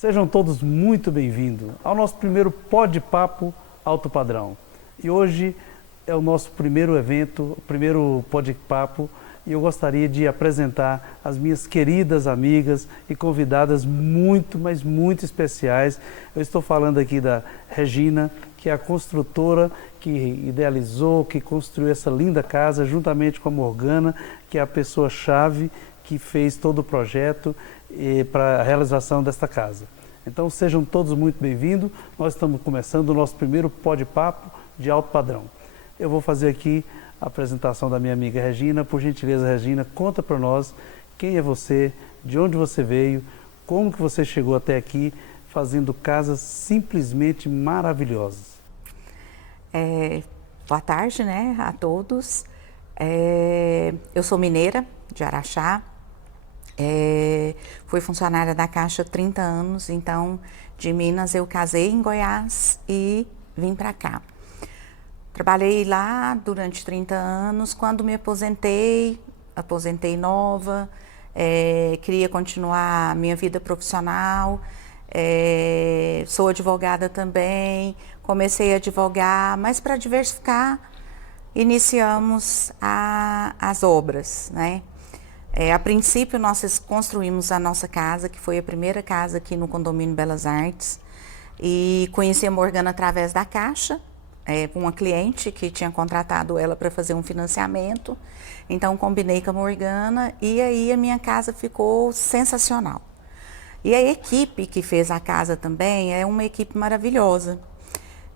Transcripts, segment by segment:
Sejam todos muito bem-vindos ao nosso primeiro Pod-Papo Alto Padrão. E hoje é o nosso primeiro evento, o primeiro Pod-Papo, e eu gostaria de apresentar as minhas queridas amigas e convidadas muito, mas muito especiais. Eu estou falando aqui da Regina, que é a construtora que idealizou, que construiu essa linda casa, juntamente com a Morgana, que é a pessoa-chave que fez todo o projeto para a realização desta casa. Então sejam todos muito bem-vindos. Nós estamos começando o nosso primeiro Pod-Papo de alto padrão. Eu vou fazer aqui a apresentação da minha amiga Regina. Por gentileza, Regina, conta para nós quem é você, de onde você veio, como que você chegou até aqui fazendo casas simplesmente maravilhosas. Boa tarde, né, a todos. Eu sou mineira de Araxá. Fui funcionária da Caixa há 30 anos, então de Minas eu casei em Goiás e vim para cá. Trabalhei lá durante 30 anos, quando me aposentei nova, queria continuar a minha vida profissional, sou advogada também, comecei a advogar, mas para diversificar iniciamos as obras, né? A princípio nós construímos a nossa casa, que foi a primeira casa aqui no condomínio Belas Artes, e conheci a Morgana através da Caixa, uma cliente que tinha contratado ela para fazer um financiamento. Então combinei com a Morgana e aí a minha casa ficou sensacional. E a equipe que fez a casa também é uma equipe maravilhosa.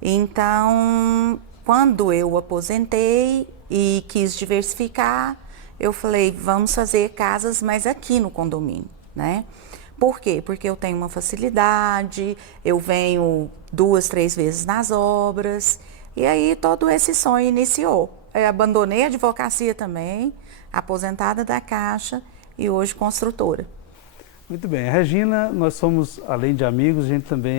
Então, quando eu aposentei e quis diversificar, eu falei, vamos fazer casas, mas aqui no condomínio, né? Por quê? Porque eu tenho uma facilidade, eu venho 2, 3 vezes nas obras, e aí todo esse sonho iniciou. Eu abandonei a advocacia também, aposentada da Caixa e hoje construtora. Muito bem, a Regina, nós somos, além de amigos, a gente também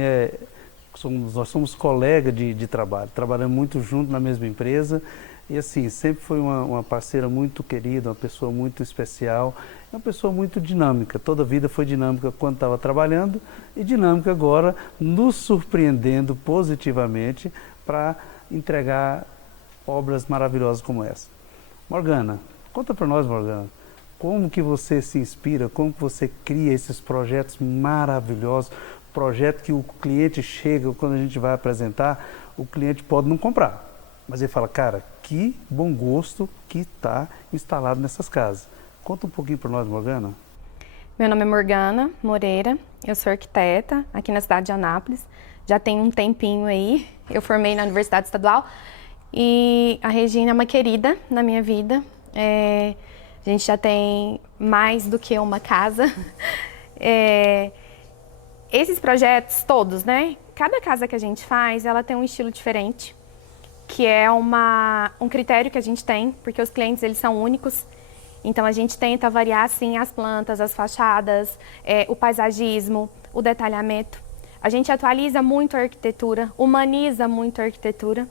nós somos colegas de trabalho, trabalhamos muito junto na mesma empresa. E assim, sempre foi uma parceira muito querida, uma pessoa muito especial, uma pessoa muito dinâmica. Toda a vida foi dinâmica quando estava trabalhando e dinâmica agora, nos surpreendendo positivamente para entregar obras maravilhosas como essa. Morgana, conta para nós, Morgana, como que você se inspira, como que você cria esses projetos maravilhosos, projeto que o cliente chega, quando a gente vai apresentar, o cliente pode não comprar. Mas ele fala, cara, que bom gosto que está instalado nessas casas. Conta um pouquinho para nós, Morgana. Meu nome é Morgana Moreira, eu sou arquiteta aqui na cidade de Anápolis. Já tem um tempinho aí, eu formei na Universidade Estadual e a Regina é uma querida na minha vida. A gente já tem mais do que uma casa. Esses projetos todos, né? Cada casa que a gente faz, ela tem um estilo diferente, que é um critério que a gente tem, porque os clientes eles são únicos, então a gente tenta variar assim as plantas, as fachadas, o paisagismo, o detalhamento. A gente atualiza muito a arquitetura, humaniza muito a arquitetura.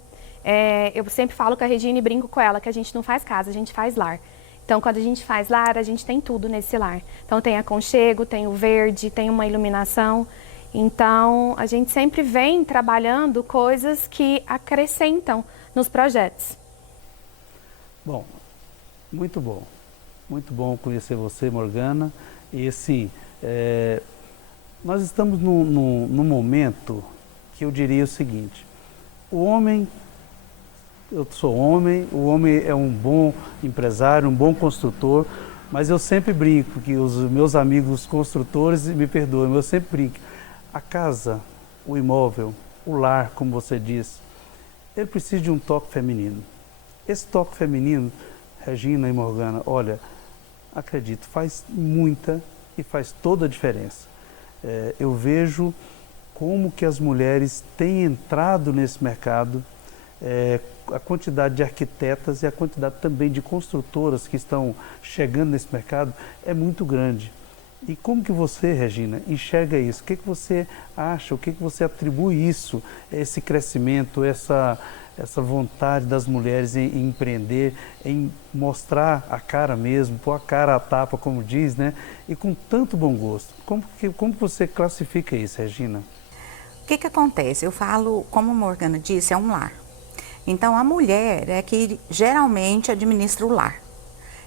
Eu sempre falo com a Regina e brinco com ela que a gente não faz casa, a gente faz lar. Então quando a gente faz lar, a gente tem tudo nesse lar. Então tem aconchego, tem o verde, tem uma iluminação. Então, a gente sempre vem trabalhando coisas que acrescentam nos projetos. Bom, muito bom. Muito bom conhecer você, Morgana. E assim, nós estamos num momento que eu diria o seguinte, eu sou homem, o homem é um bom empresário, um bom construtor, mas eu sempre brinco, que os meus amigos construtores me perdoem, eu sempre brinco. A casa, o imóvel, o lar, como você disse, ele precisa de um toque feminino. Esse toque feminino, Regina e Morgana, olha, acredito, faz muita e faz toda a diferença. Eu vejo como que as mulheres têm entrado nesse mercado, a quantidade de arquitetas e a quantidade também de construtoras que estão chegando nesse mercado é muito grande. E como que você, Regina, enxerga isso? O que você acha? O que você atribui isso, esse crescimento, essa vontade das mulheres em empreender, em mostrar a cara mesmo, pôr a cara à tapa, como diz, né? E com tanto bom gosto. Como você classifica isso, Regina? O que acontece? Eu falo, como a Morgana disse, é um lar. Então, a mulher é que geralmente administra o lar.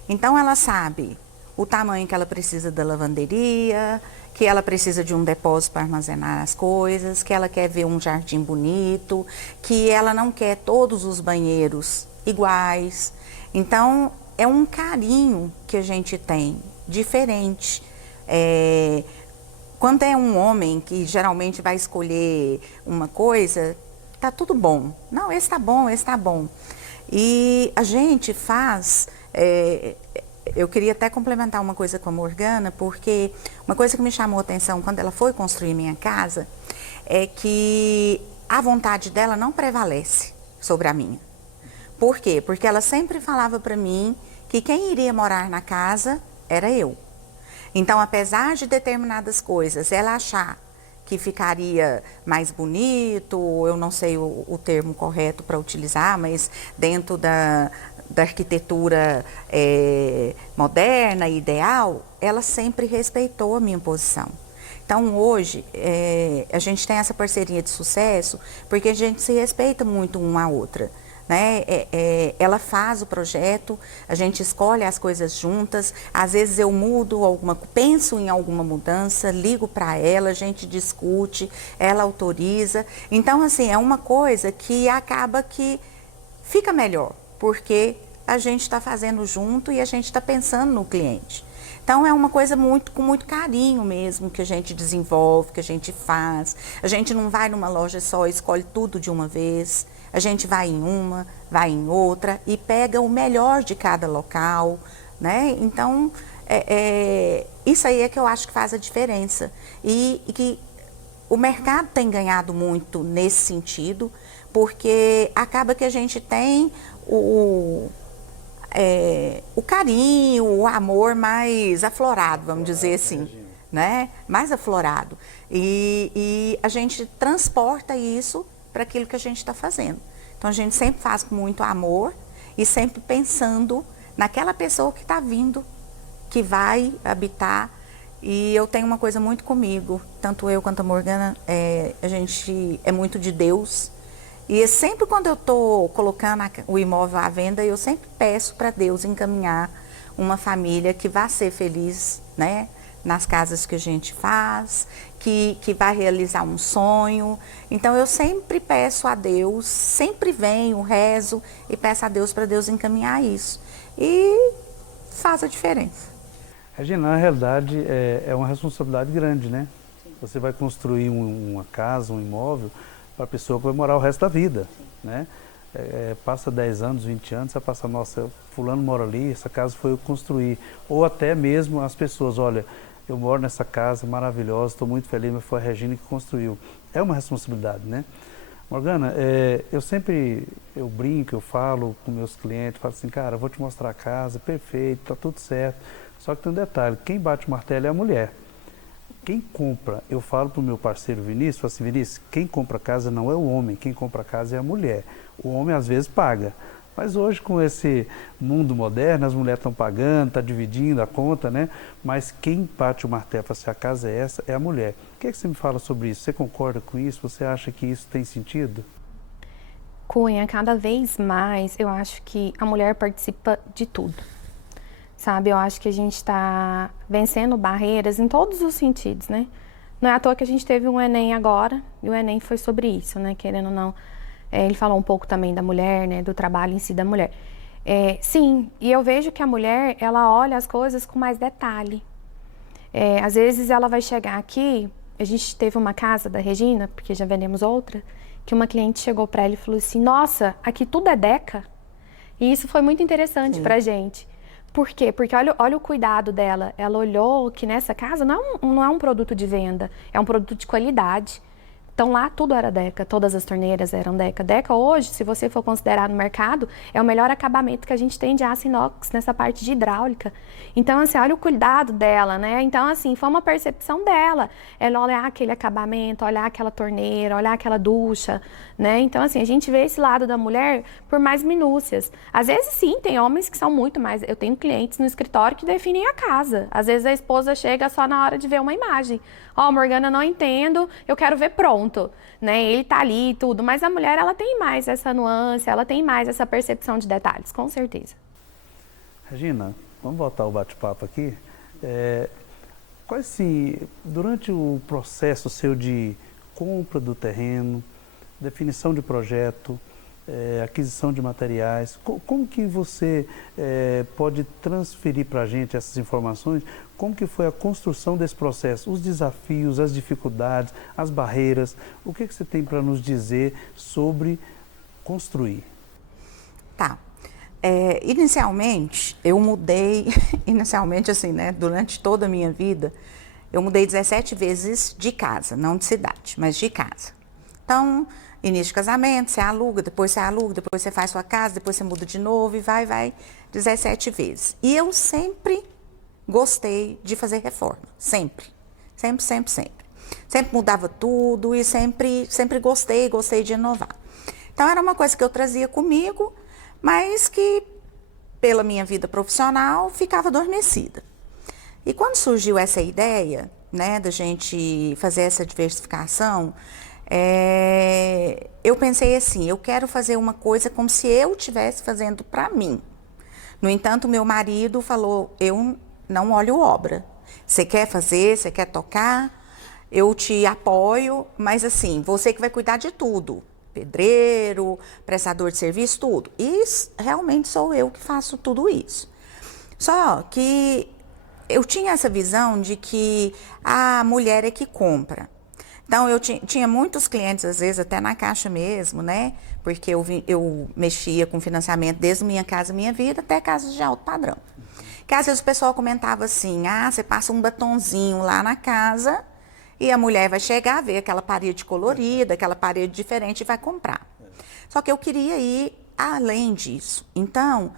Então, ela sabe o tamanho que ela precisa da lavanderia, que ela precisa de um depósito para armazenar as coisas, que ela quer ver um jardim bonito, que ela não quer todos os banheiros iguais. Então, é um carinho que a gente tem, diferente. Quando é um homem que geralmente vai escolher uma coisa, tá tudo bom. Não, esse tá bom, esse tá bom. E a gente faz... eu queria até complementar uma coisa com a Morgana, porque uma coisa que me chamou a atenção quando ela foi construir minha casa é que a vontade dela não prevalece sobre a minha. Por quê? Porque ela sempre falava para mim que quem iria morar na casa era eu. Então, apesar de determinadas coisas, ela achar que ficaria mais bonito, eu não sei o termo correto para utilizar, mas dentro da arquitetura moderna e ideal, ela sempre respeitou a minha posição. Então, hoje, a gente tem essa parceria de sucesso porque a gente se respeita muito uma à outra. Né? Ela faz o projeto, a gente escolhe as coisas juntas, às vezes eu penso em alguma mudança, ligo para ela, a gente discute, ela autoriza. Então, assim, é uma coisa que acaba que fica melhor, porque a gente está fazendo junto e a gente está pensando no cliente. Então, é uma coisa com muito carinho mesmo que a gente desenvolve, que a gente faz. A gente não vai numa loja só e escolhe tudo de uma vez. A gente vai em uma, vai em outra e pega o melhor de cada local, né? Então, isso aí é que eu acho que faz a diferença. E que o mercado tem ganhado muito nesse sentido, porque acaba que a gente tem o carinho, o amor mais aflorado, vamos dizer assim, né? Mais aflorado. E a gente transporta isso para aquilo que a gente está fazendo. Então, a gente sempre faz com muito amor e sempre pensando naquela pessoa que está vindo, que vai habitar. E eu tenho uma coisa muito comigo, tanto eu quanto a Morgana, a gente é muito de Deus. E sempre quando eu estou colocando o imóvel à venda, eu sempre peço para Deus encaminhar uma família que vá ser feliz, né? Nas casas que a gente faz, que vai realizar um sonho. Então, eu sempre peço a Deus, sempre venho, rezo e peço a Deus para Deus encaminhar isso. E faz a diferença. Regina, na realidade, é uma responsabilidade grande, né? Você vai construir uma casa, um imóvel, para a pessoa que vai morar o resto da vida, né? Passa 10 anos, 20 anos, você vai passar, nossa, fulano mora ali, essa casa foi eu construir. Ou até mesmo as pessoas, olha, eu moro nessa casa maravilhosa, estou muito feliz, mas foi a Regina que construiu. É uma responsabilidade, né? Morgana, eu brinco, eu falo com meus clientes, falo assim, cara, eu vou te mostrar a casa, perfeito, tá tudo certo. Só que tem um detalhe, quem bate o martelo é a mulher. Quem compra, eu falo para o meu parceiro Vinícius, falo assim, Vinícius, quem compra casa não é o homem, quem compra casa é a mulher. O homem às vezes paga. Mas hoje, com esse mundo moderno, as mulheres estão pagando, estão dividindo a conta, né? Mas quem bate o martelo para se a casa é essa, é a mulher. O que é que você me fala sobre isso? Você concorda com isso? Você acha que isso tem sentido? Cunha, cada vez mais eu acho que a mulher participa de tudo. Sabe, eu acho que a gente está vencendo barreiras em todos os sentidos, né? Não é à toa que a gente teve um Enem agora, e o Enem foi sobre isso, né? Querendo ou não, ele falou um pouco também da mulher, né? Do trabalho em si da mulher. Sim, e eu vejo que a mulher, ela olha as coisas com mais detalhe. Às vezes ela vai chegar aqui, a gente teve uma casa da Regina, porque já vendemos outra, que uma cliente chegou para ela e falou assim, nossa, aqui tudo é Deca. E isso foi muito interessante pra gente. Por quê? Porque olha o cuidado dela. Ela olhou que nessa casa não é um produto de venda, é um produto de qualidade. Então lá tudo era Deca, todas as torneiras eram Deca. Deca hoje, se você for considerar no mercado, é o melhor acabamento que a gente tem de aço inox nessa parte de hidráulica. Então assim, olha o cuidado dela, né? Então assim, foi uma percepção dela. Ela olhar aquele acabamento, olhar aquela torneira, olhar aquela ducha, né? Então assim, a gente vê esse lado da mulher por mais minúcias. Às vezes sim, tem homens que são muito mais. Eu tenho clientes no escritório que definem a casa. Às vezes a esposa chega só na hora de ver uma imagem. Ó, Morgana, não entendo, eu quero ver pronto, né? Ele tá ali e tudo, mas a mulher, ela tem mais essa nuance, ela tem mais essa percepção de detalhes, com certeza. Regina, vamos voltar ao bate-papo aqui. Quais, sim, durante o processo seu de compra do terreno, definição de projeto, aquisição de materiais, como que você pode transferir para a gente essas informações? Como que foi a construção desse processo? Os desafios, as dificuldades, as barreiras, o que você tem para nos dizer sobre construir? Tá. Inicialmente, eu mudei, inicialmente assim, né, durante toda a minha vida, eu mudei 17 vezes de casa, não de cidade, mas de casa. Então, início de casamento, você aluga, depois você faz sua casa, depois você muda de novo e vai 17 vezes. E eu sempre gostei de fazer reforma, sempre. Sempre mudava tudo e sempre gostei de inovar. Então era uma coisa que eu trazia comigo, mas que pela minha vida profissional ficava adormecida. E quando surgiu essa ideia, né, da gente fazer essa diversificação, eu pensei assim, eu quero fazer uma coisa como se eu estivesse fazendo para mim. No entanto, meu marido falou, eu não olho obra. Você quer fazer, você quer tocar, eu te apoio, mas assim, você que vai cuidar de tudo. Pedreiro, prestador de serviço, tudo. E realmente sou eu que faço tudo isso. Só que eu tinha essa visão de que a mulher é que compra. Então, eu tinha muitos clientes, às vezes, até na Caixa mesmo, né? Porque eu mexia com financiamento desde Minha Casa Minha Vida até casas de alto padrão. Que às vezes o pessoal comentava assim, você passa um batonzinho lá na casa e a mulher vai chegar, ver aquela parede colorida, aquela parede diferente e vai comprar. Só que eu queria ir além disso. Então,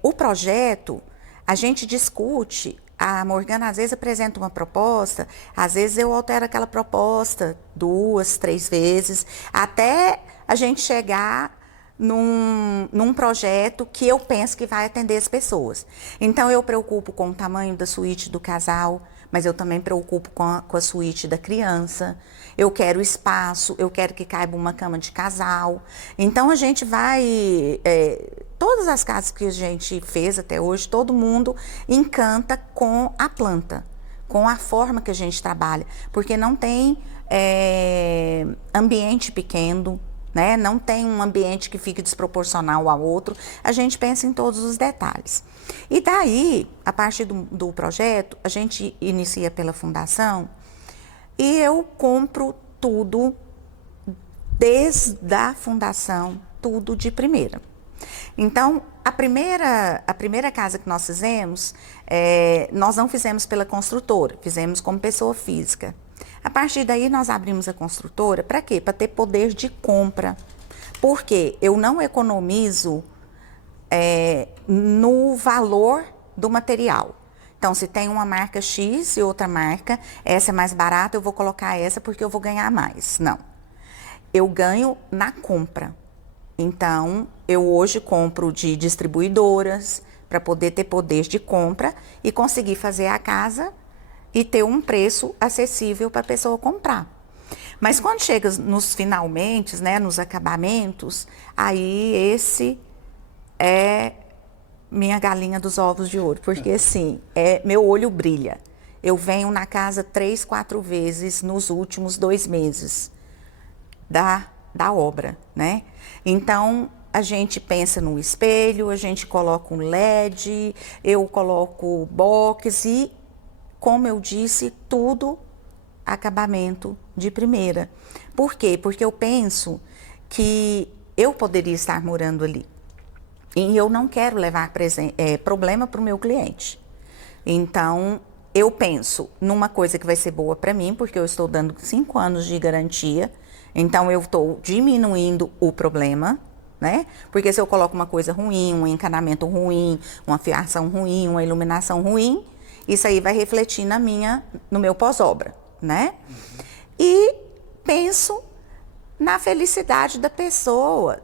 o projeto, a gente discute, a Morgana às vezes apresenta uma proposta, às vezes eu altero aquela proposta 2, 3 vezes, até a gente chegar num projeto que eu penso que vai atender as pessoas. Então eu preocupo com o tamanho da suíte do casal, mas eu também preocupo com a suíte da criança. Eu quero espaço, eu quero que caiba uma cama de casal. Então a gente vai... todas as casas que a gente fez até hoje, todo mundo encanta com a planta, com a forma que a gente trabalha, porque não tem ambiente pequeno, né? Não tem um ambiente que fique desproporcional ao outro, a gente pensa em todos os detalhes. E daí, a partir do projeto, a gente inicia pela fundação e eu compro tudo, desde a fundação, tudo de primeira. Então, a primeira casa que nós fizemos, nós não fizemos pela construtora, fizemos como pessoa física. A partir daí, nós abrimos a construtora, para quê? Para ter poder de compra. Porque eu não economizo no valor do material. Então, se tem uma marca X e outra marca, essa é mais barata, eu vou colocar essa porque eu vou ganhar mais. Não. Eu ganho na compra. Então, eu hoje compro de distribuidoras para poder ter poder de compra e conseguir fazer a casa e ter um preço acessível para a pessoa comprar. Mas quando chega nos finalmente, né, nos acabamentos, aí esse é minha galinha dos ovos de ouro, porque assim, meu olho brilha. Eu venho na casa 3, 4 vezes nos últimos 2 meses da obra, né? Então, a gente pensa no espelho, a gente coloca um LED, eu coloco box e, como eu disse, tudo acabamento de primeira. Por quê? Porque eu penso que eu poderia estar morando ali e eu não quero levar problema para o meu cliente. Então, eu penso numa coisa que vai ser boa para mim, porque eu estou dando 5 anos de garantia, então eu estou diminuindo o problema, né? Porque se eu coloco uma coisa ruim, um encanamento ruim, uma fiação ruim, uma iluminação ruim, isso aí vai refletir no meu pós-obra, né? E penso na felicidade da pessoa,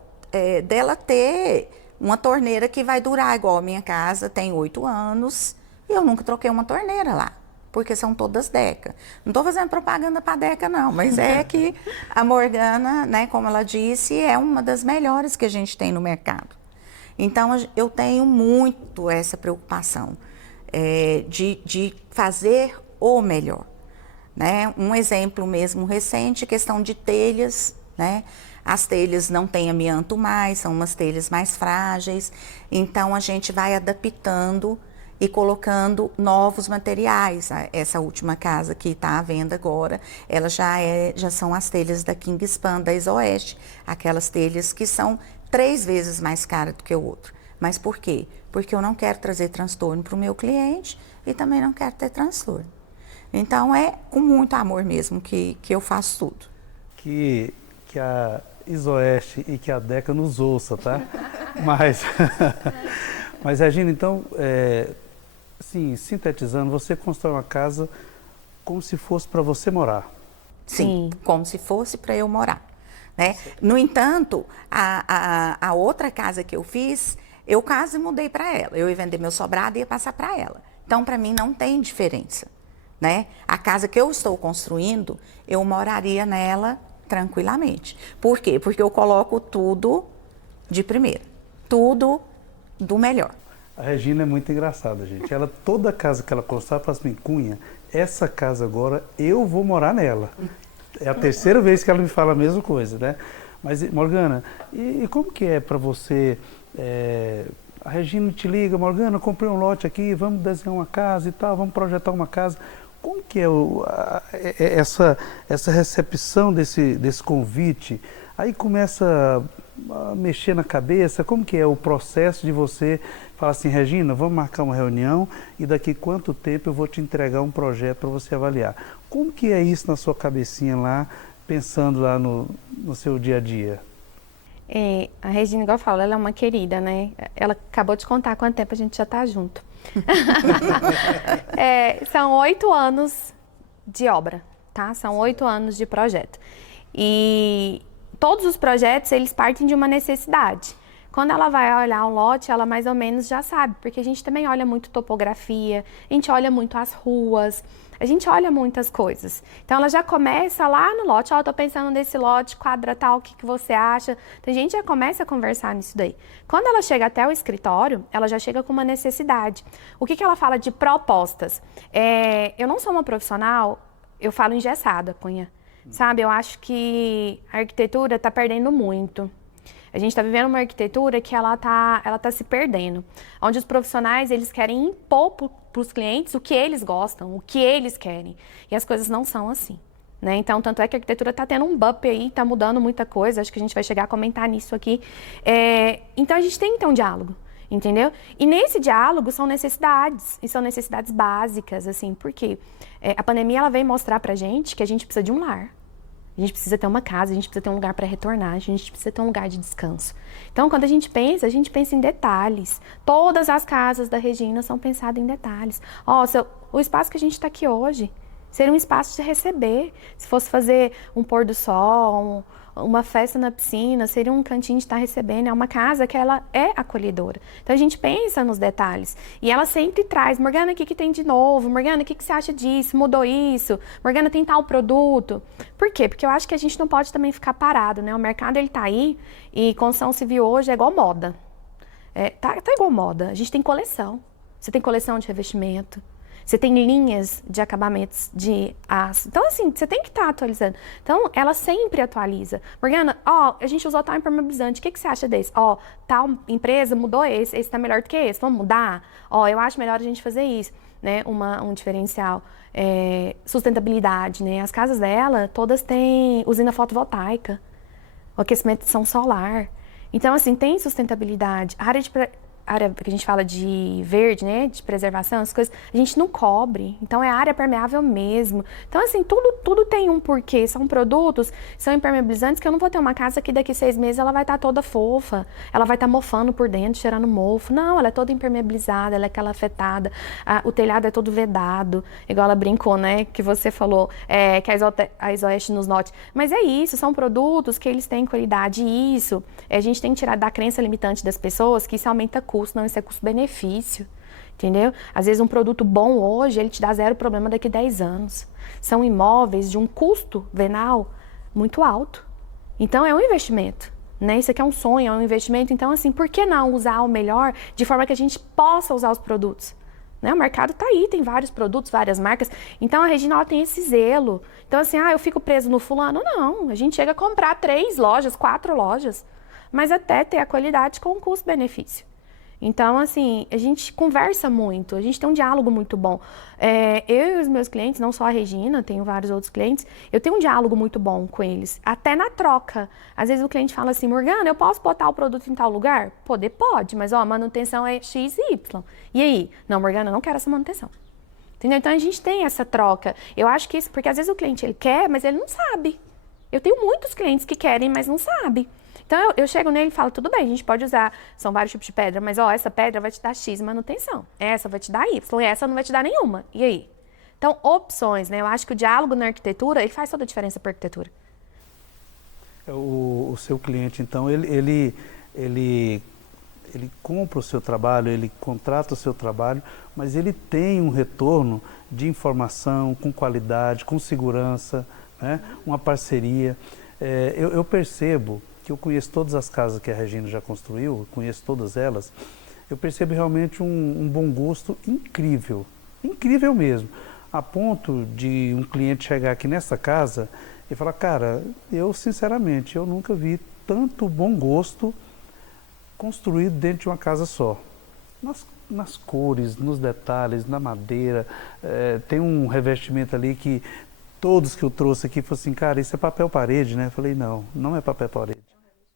dela ter uma torneira que vai durar, igual a minha casa tem 8 anos, e eu nunca troquei uma torneira lá, porque são todas Deca. Não estou fazendo propaganda para Deca, não, mas é que a Morgana, né, como ela disse, é uma das melhores que a gente tem no mercado. Então, eu tenho muito essa preocupação de fazer o melhor, né? Um exemplo mesmo recente, questão de telhas, né? As telhas não têm amianto mais, são umas telhas mais frágeis, então a gente vai adaptando e colocando novos materiais. Essa última casa que está à venda agora, ela já são as telhas da Kingspan, da Isoeste, aquelas telhas que são 3 vezes mais caras do que o outro. Mas por quê? Porque eu não quero trazer transtorno para o meu cliente e também não quero ter transtorno. Então é com muito amor mesmo que eu faço tudo. Que a Isoeste e que a Deca nos ouça, tá? Mas Regina, então, assim, sintetizando, você constrói uma casa como se fosse para você morar. Sim, como se fosse para eu morar, né? No entanto, a outra casa que eu fiz, eu quase mudei para ela. Eu ia vender meu sobrado e ia passar para ela. Então, para mim, não tem diferença, né? A casa que eu estou construindo, eu moraria nela tranquilamente. Por quê? Porque eu coloco tudo de primeira, tudo do melhor. A Regina é muito engraçada, gente. Toda casa que ela constrói, fala assim, Cunha, essa casa agora eu vou morar nela. É a terceira vez que ela me fala a mesma coisa, né? Mas, Morgana, e como que é para você... a Regina te liga, Morgana, comprei um lote aqui, vamos desenhar uma casa e tal, vamos projetar uma casa. Como que é essa recepção desse convite? Aí começa a mexer na cabeça, como que é o processo de você falar assim, Regina, vamos marcar uma reunião e daqui quanto tempo eu vou te entregar um projeto para você avaliar. Como que é isso na sua cabecinha lá, pensando lá no seu dia a dia? A Regina, igual eu falo, ela é uma querida, né? Ela acabou de contar quanto tempo a gente já está junto. São 8 anos de obra, tá? São 8 anos de projeto. E todos os projetos, eles partem de uma necessidade. Quando ela vai olhar um lote, ela mais ou menos já sabe, porque a gente também olha muito topografia, a gente olha muito as ruas, a gente olha muitas coisas. Então, ela já começa lá no lote, eu tô pensando nesse lote, quadra tal, o que você acha? Então, a gente já começa a conversar nisso daí. Quando ela chega até o escritório, ela já chega com uma necessidade. O que ela fala de propostas? Eu não sou uma profissional, eu falo engessada, Cunha. Sabe, eu acho que a arquitetura está perdendo muito. A gente está vivendo uma arquitetura que ela tá se perdendo. Onde os profissionais, eles querem impor para os clientes o que eles gostam, o que eles querem. E as coisas não são assim, né? Então, tanto é que a arquitetura está tendo um bump aí, está mudando muita coisa. Acho que a gente vai chegar a comentar nisso aqui. Então, a gente tem que ter um diálogo, entendeu? E nesse diálogo são necessidades, e são necessidades básicas, assim. Por quê? A pandemia, ela veio mostrar pra gente que a gente precisa de um lar. A gente precisa ter uma casa, a gente precisa ter um lugar para retornar, a gente precisa ter um lugar de descanso. Então, quando a gente pensa em detalhes. Todas as casas da Regina são pensadas em detalhes. O espaço que a gente está aqui hoje seria um espaço de receber. Se fosse fazer um pôr do sol, uma festa na piscina, seria um cantinho de estar recebendo. É uma casa que ela é acolhedora. Então, a gente pensa nos detalhes. E ela sempre traz, Morgana, o que tem de novo? Morgana, o que você acha disso? Mudou isso? Morgana, tem tal produto? Por quê? Porque eu acho que a gente não pode também ficar parado, né? O mercado, ele tá aí, e construção civil hoje é igual moda. Tá igual moda. A gente tem coleção. Você tem coleção de revestimento. Você tem linhas de acabamentos de aço. Então, assim, você tem que estar atualizando. Então, ela sempre atualiza. Morgana, a gente usou tal impermeabilizante. O que você acha desse? Tal empresa mudou esse tá melhor do que esse. Vamos mudar? Eu acho melhor a gente fazer isso. Né? Um diferencial. Sustentabilidade, né? As casas dela, todas têm usina fotovoltaica. O aquecimento de ação solar. Então, assim, tem sustentabilidade. área que a gente fala de verde, né, de preservação, as coisas, a gente não cobre. Então é área permeável mesmo. Então assim, tudo tem um porquê. São produtos, são impermeabilizantes que eu não vou ter uma casa que daqui 6 meses ela vai estar toda fofa, ela vai estar mofando por dentro, cheirando mofo. Não, ela é toda impermeabilizada, ela é aquela afetada, o telhado é todo vedado, igual ela brincou, né, que você falou, que a Isoeste nos note. Mas é isso, são produtos que eles têm qualidade e isso, a gente tem que tirar da crença limitante das pessoas que isso aumenta custo, não, isso é custo-benefício, entendeu? Às vezes um produto bom hoje, ele te dá zero problema daqui a 10 anos. São imóveis de um custo venal muito alto. Então é um investimento, né? Isso aqui é um sonho, é um investimento. Então assim, por que não usar o melhor de forma que a gente possa usar os produtos? Né? O mercado tá aí, tem vários produtos, várias marcas. Então a Regina, ela tem esse zelo. Então assim, eu fico preso no fulano? Não, a gente chega a comprar 3 lojas, 4 lojas. Mas até ter a qualidade com custo-benefício. Então, assim, a gente conversa muito, a gente tem um diálogo muito bom. Eu e os meus clientes, não só a Regina, tenho vários outros clientes, eu tenho um diálogo muito bom com eles, até na troca. Às vezes o cliente fala assim, Morgana, eu posso botar o produto em tal lugar? Poder pode, mas ó, a manutenção é X e Y. E aí? Não, Morgana, eu não quero essa manutenção. Entendeu? Então a gente tem essa troca. Eu acho que isso, porque às vezes o cliente ele quer, mas ele não sabe. Eu tenho muitos clientes que querem, mas não sabem. Então, eu chego nele e falo, tudo bem, a gente pode usar, são vários tipos de pedra, mas ó, essa pedra vai te dar X manutenção, essa vai te dar Y, e essa não vai te dar nenhuma. E aí? Então, opções, né? Eu acho que o diálogo na arquitetura, ele faz toda a diferença para a arquitetura. O seu cliente, então, ele compra o seu trabalho, ele contrata o seu trabalho, mas ele tem um retorno de informação, com qualidade, com segurança, né? Uma parceria. Eu percebo que eu conheço todas as casas que a Regina já construiu, conheço todas elas, eu percebo realmente um bom gosto incrível, incrível mesmo, a ponto de um cliente chegar aqui nessa casa e falar, cara, eu sinceramente, eu nunca vi tanto bom gosto construído dentro de uma casa só. Nas cores, nos detalhes, na madeira, tem um revestimento ali que todos que eu trouxe aqui falaram assim, cara, isso é papel parede, né? Eu falei, não, não é papel parede.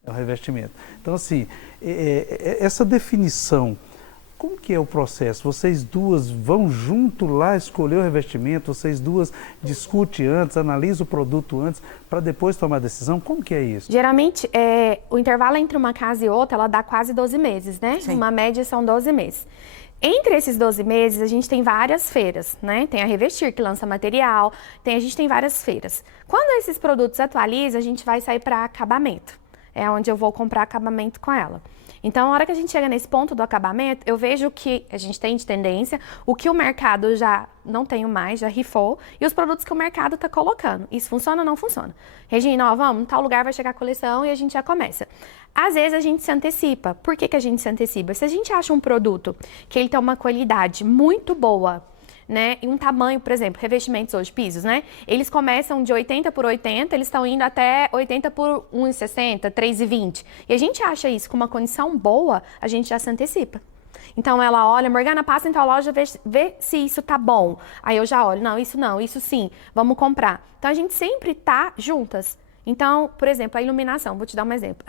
É um revestimento. Então, assim, essa definição, como que é o processo? Vocês duas vão junto lá escolher o revestimento, vocês duas discutem antes, analisam o produto antes, para depois tomar a decisão? Como que é isso? Geralmente, o intervalo entre uma casa e outra, ela dá quase 12 meses, né? Sim. Uma média são 12 meses. Entre esses 12 meses, a gente tem várias feiras, né? Tem a Revestir, que lança material, a gente tem várias feiras. Quando esses produtos atualizam, a gente vai sair para acabamento. É onde eu vou comprar acabamento com ela. Então, a hora que a gente chega nesse ponto do acabamento, eu vejo que a gente tem de tendência, o que o mercado já não tem mais, já rifou, e os produtos que o mercado está colocando. Isso funciona ou não funciona? Regina, ó, vamos, em tal lugar vai chegar a coleção e a gente já começa. Às vezes a gente se antecipa. Por que a gente se antecipa? Se a gente acha um produto que ele tem uma qualidade muito boa, né, e um tamanho, por exemplo, revestimentos hoje, pisos, né? Eles começam de 80 por 80, eles estão indo até 80 por 1,60, 3,20. E a gente acha isso com uma condição boa, a gente já se antecipa. Então ela olha, Morgana, passa em tal loja, vê se isso tá bom. Aí eu já olho, não, isso sim, vamos comprar. Então a gente sempre tá juntas. Então, por exemplo, a iluminação, vou te dar um exemplo.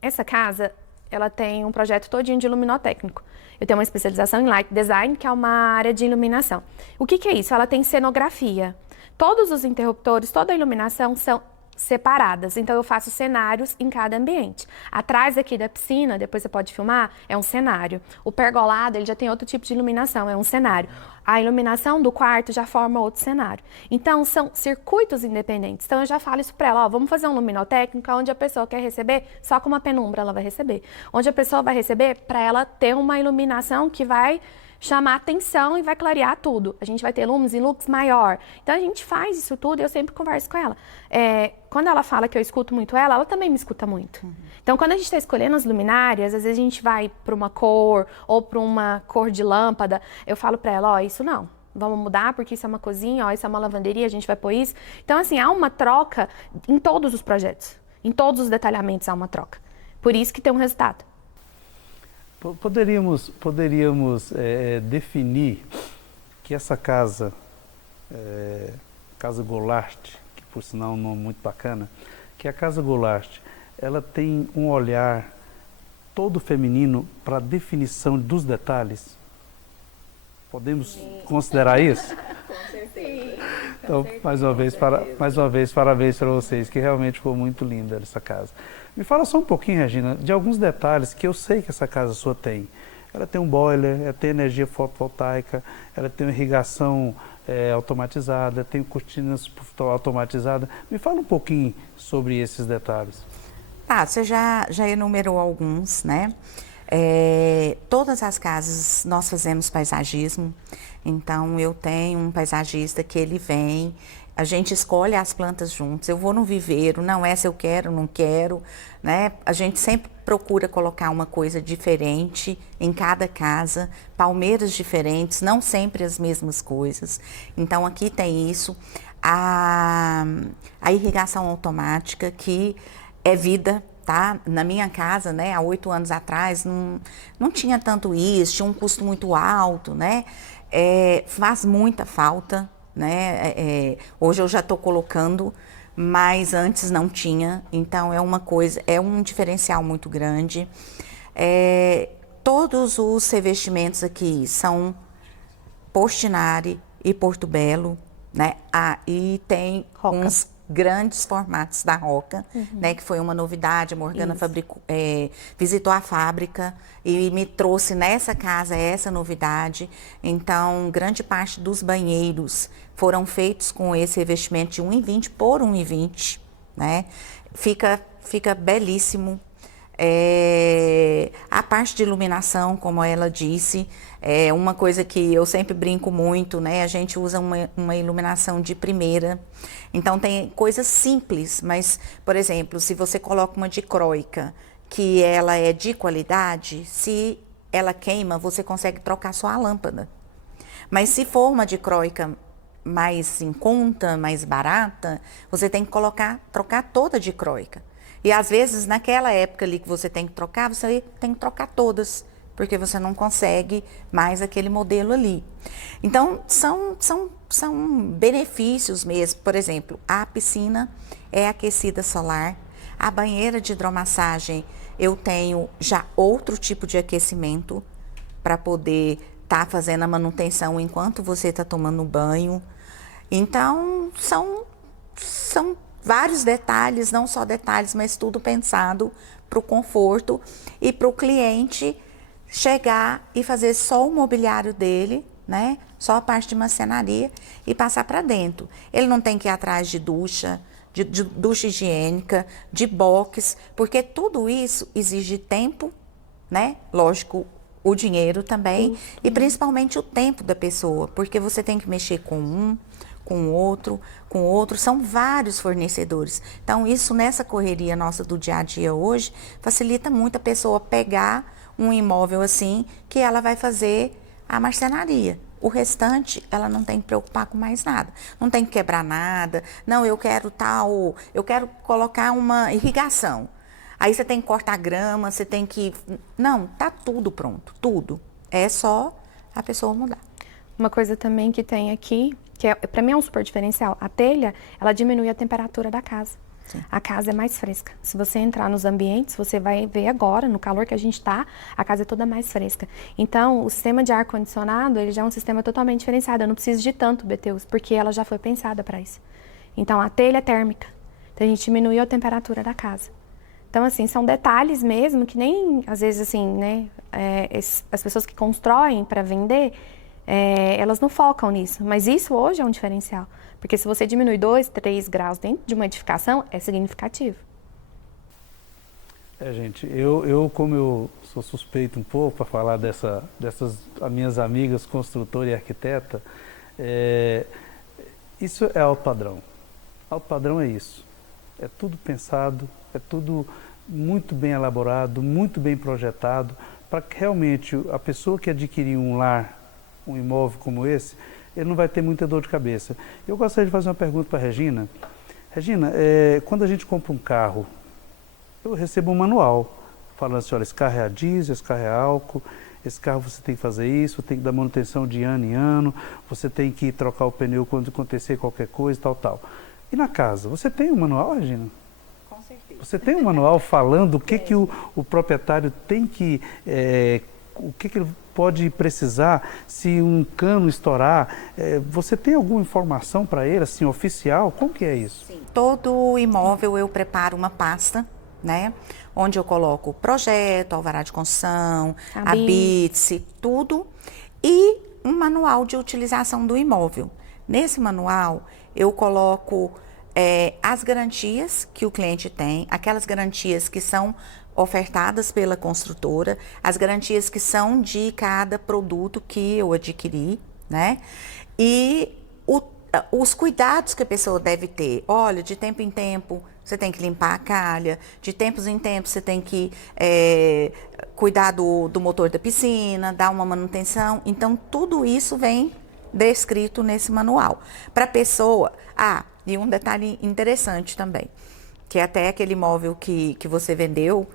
Essa casa, ela tem um projeto todinho de luminotécnico. Eu tenho uma especialização em Light Design, que é uma área de iluminação. O que é isso? Ela tem cenografia. Todos os interruptores, toda a iluminação são separadas. Então, eu faço cenários em cada ambiente. Atrás aqui da piscina, depois você pode filmar, é um cenário. O pergolado, ele já tem outro tipo de iluminação, é um cenário. A iluminação do quarto já forma outro cenário. Então, são circuitos independentes. Então, eu já falo isso para ela, ó, vamos fazer um luminotécnico onde a pessoa quer receber, só com uma penumbra ela vai receber. Onde a pessoa vai receber para ela ter uma iluminação que vai chamar atenção e vai clarear tudo. A gente vai ter lumens e lux maior. Então, a gente faz isso tudo e eu sempre converso com ela. Quando ela fala que eu escuto muito ela também me escuta muito. Uhum. Então, quando a gente está escolhendo as luminárias, às vezes a gente vai para uma cor ou para uma cor de lâmpada, eu falo para ela, ó, isso não. Vamos mudar porque isso é uma cozinha, ó, isso é uma lavanderia, a gente vai pôr isso. Então, assim, há uma troca em todos os projetos. Em todos os detalhamentos há uma troca. Por isso que tem um resultado. Poderíamos definir que essa casa, Casa Goulart, que por sinal é um nome muito bacana, que a Casa Goulart, ela tem um olhar todo feminino para a definição dos detalhes? Podemos considerar isso? Com certeza. Então, mais uma vez, parabéns para vocês, que realmente foi muito linda essa casa. Me fala só um pouquinho, Regina, de alguns detalhes que eu sei que essa casa sua tem. Ela tem um boiler, ela tem energia fotovoltaica, ela tem uma irrigação automatizada, tem cortinas automatizadas. Me fala um pouquinho sobre esses detalhes. Você já enumerou alguns, né? Todas as casas nós fazemos paisagismo, então eu tenho um paisagista que ele vem, a gente escolhe as plantas juntos, eu vou no viveiro, não é se eu quero, não quero, né? A gente sempre procura colocar uma coisa diferente em cada casa, palmeiras diferentes, não sempre as mesmas coisas. Então aqui tem isso, a irrigação automática que é vida. Tá? Na minha casa, né, há 8 anos atrás, não tinha tanto isso, tinha um custo muito alto, né? Faz muita falta, né? Hoje eu já estou colocando, mas antes não tinha, então é um diferencial muito grande. Todos os revestimentos aqui são Portinari e Porto Belo, né? E tem uns grandes formatos da Roca, né, que foi uma novidade. A Morgana visitou a fábrica e me trouxe nessa casa essa novidade. Então, grande parte dos banheiros foram feitos com esse revestimento de 1,20 por 1,20, né? Fica belíssimo. A parte de iluminação, como ela disse, é uma coisa que eu sempre brinco muito, né? A gente usa uma iluminação de primeira. Então tem coisas simples, mas, por exemplo, se você coloca uma dicróica, que ela é de qualidade, se ela queima, você consegue trocar só a lâmpada. Mas se for uma dicróica mais em conta, mais barata, você tem que trocar toda a dicróica. E às vezes, naquela época ali que você tem que trocar, você tem que trocar todas, porque você não consegue mais aquele modelo ali. Então, são benefícios mesmo. Por exemplo, a piscina é aquecida solar, a banheira de hidromassagem, eu tenho já outro tipo de aquecimento para poder estar fazendo a manutenção enquanto você está tomando banho. Então, são vários detalhes, não só detalhes, mas tudo pensado para o conforto e para o cliente chegar e fazer só o mobiliário dele, né? Só a parte de marcenaria e passar para dentro. Ele não tem que ir atrás de ducha, de ducha higiênica, de box, porque tudo isso exige tempo, né? Lógico, o dinheiro também e principalmente o tempo da pessoa, porque você tem que mexer com outro, são vários fornecedores. Então, isso nessa correria nossa do dia a dia hoje, facilita muito a pessoa pegar um imóvel assim, que ela vai fazer a marcenaria. O restante, ela não tem que preocupar com mais nada. Não tem que quebrar nada. Não, eu quero colocar uma irrigação. Aí você tem que cortar grama, você tem que... Não, tá tudo pronto, tudo. É só a pessoa mudar. Uma coisa também que tem aqui, que para mim é um super diferencial, a telha, ela diminui a temperatura da casa. Sim. A casa é mais fresca. Se você entrar nos ambientes, você vai ver agora, no calor que a gente está, a casa é toda mais fresca. Então, o sistema de ar-condicionado, ele já é um sistema totalmente diferenciado. Eu não preciso de tanto BTUs, porque ela já foi pensada para isso. Então, a telha é térmica. Então, a gente diminuiu a temperatura da casa. Então, assim, são detalhes mesmo que nem, às vezes, assim, né, as pessoas que constroem para vender, elas não focam nisso. Mas isso hoje é um diferencial. Porque se você diminui 2, 3 graus dentro de uma edificação, é significativo. Gente, como eu sou suspeito um pouco para falar dessas as minhas amigas construtora e arquiteta, isso é alto padrão. Alto padrão é isso. É tudo pensado, é tudo muito bem elaborado, muito bem projetado, para que realmente a pessoa que adquirir um lar, um imóvel como esse, ele não vai ter muita dor de cabeça. Eu gostaria de fazer uma pergunta para a Regina. Regina, quando a gente compra um carro, eu recebo um manual falando assim, olha, esse carro é a diesel, esse carro é a álcool, esse carro você tem que fazer isso, tem que dar manutenção de ano em ano, você tem que trocar o pneu quando acontecer qualquer coisa, tal. E na casa, você tem um manual, Regina? Com certeza. Você tem um manual falando o que, que o proprietário tem que, o que, que ele pode precisar se um cano estourar? Você tem alguma informação para ele, assim, oficial? Como que é isso? Sim. Todo imóvel eu preparo uma pasta, né? Onde eu coloco o projeto, alvará de construção, a BITS, tudo, e um manual de utilização do imóvel. Nesse manual eu coloco as garantias que o cliente tem, aquelas garantias que são ofertadas pela construtora, as garantias que são de cada produto que eu adquiri, né? E os cuidados que a pessoa deve ter. Olha, de tempo em tempo você tem que limpar a calha, de tempos em tempos você tem que cuidar do motor da piscina, dar uma manutenção. Então, tudo isso vem descrito nesse manual. Para a pessoa... e um detalhe interessante também, que é até aquele imóvel que você vendeu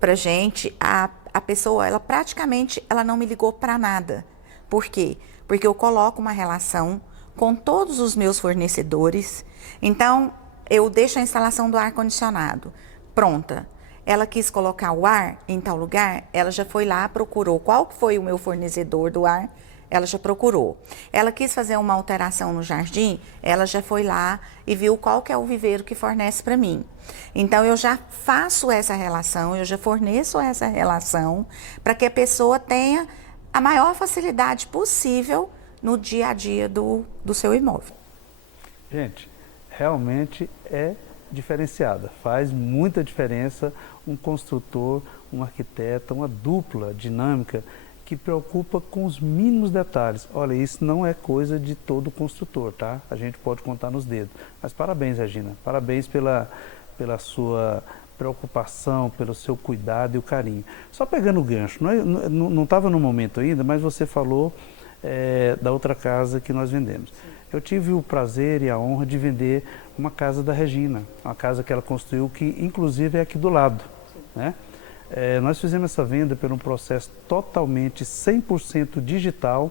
pra gente, a pessoa, ela praticamente, ela não me ligou para nada. Por quê? Porque eu coloco uma relação com todos os meus fornecedores. Então, eu deixo a instalação do ar-condicionado pronta. Ela quis colocar o ar em tal lugar, ela já foi lá, procurou qual foi o meu fornecedor do ar, ela já procurou. Ela quis fazer uma alteração no jardim, ela já foi lá e viu qual que é o viveiro que fornece para mim. Então, eu já faço essa relação, eu já forneço essa relação para que a pessoa tenha a maior facilidade possível no dia a dia do seu imóvel. Gente, realmente é diferenciada, faz muita diferença um construtor, um arquiteto, uma dupla dinâmica que preocupa com os mínimos detalhes. Olha, isso não é coisa de todo construtor, tá? A gente pode contar nos dedos. Mas parabéns, Regina, parabéns pela sua preocupação, pelo seu cuidado e o carinho. Só pegando o gancho, não estava no momento ainda, mas você falou da outra casa que nós vendemos. Sim. Eu tive o prazer e a honra de vender uma casa da Regina, uma casa que ela construiu, que inclusive é aqui do lado, né? Nós fizemos essa venda por um processo totalmente 100% digital,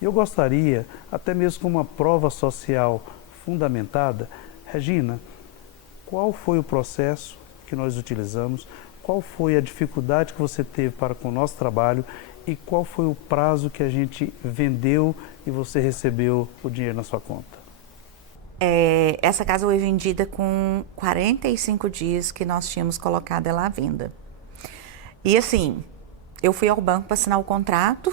e eu gostaria, até mesmo como uma prova social fundamentada, Regina, qual foi o processo que nós utilizamos, qual foi a dificuldade que você teve para com o nosso trabalho e qual foi o prazo que a gente vendeu e você recebeu o dinheiro na sua conta? Essa casa foi vendida com 45 dias que nós tínhamos colocado ela à venda. E assim, eu fui ao banco para assinar o contrato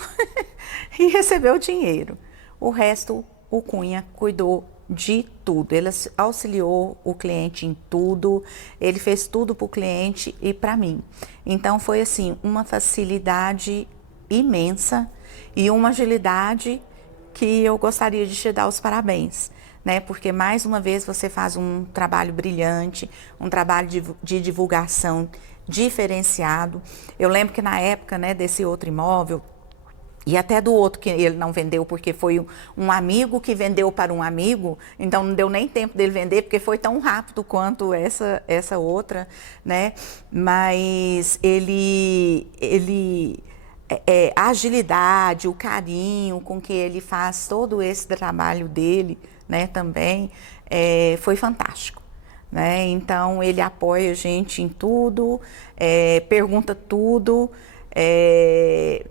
e receber o dinheiro. O resto, o Cunha cuidou de tudo. Ele auxiliou o cliente em tudo, ele fez tudo para o cliente e para mim. Então foi assim, uma facilidade imensa e uma agilidade que eu gostaria de te dar os parabéns, né? Porque mais uma vez você faz um trabalho brilhante, um trabalho de divulgação diferenciado. Eu lembro que na época, né, desse outro imóvel, e até do outro que ele não vendeu, porque foi um amigo que vendeu para um amigo, então não deu nem tempo dele vender, porque foi tão rápido quanto essa outra, né? Mas a agilidade, o carinho com que ele faz todo esse trabalho dele, né, também, foi fantástico. Né? Então, ele apoia a gente em tudo, pergunta tudo,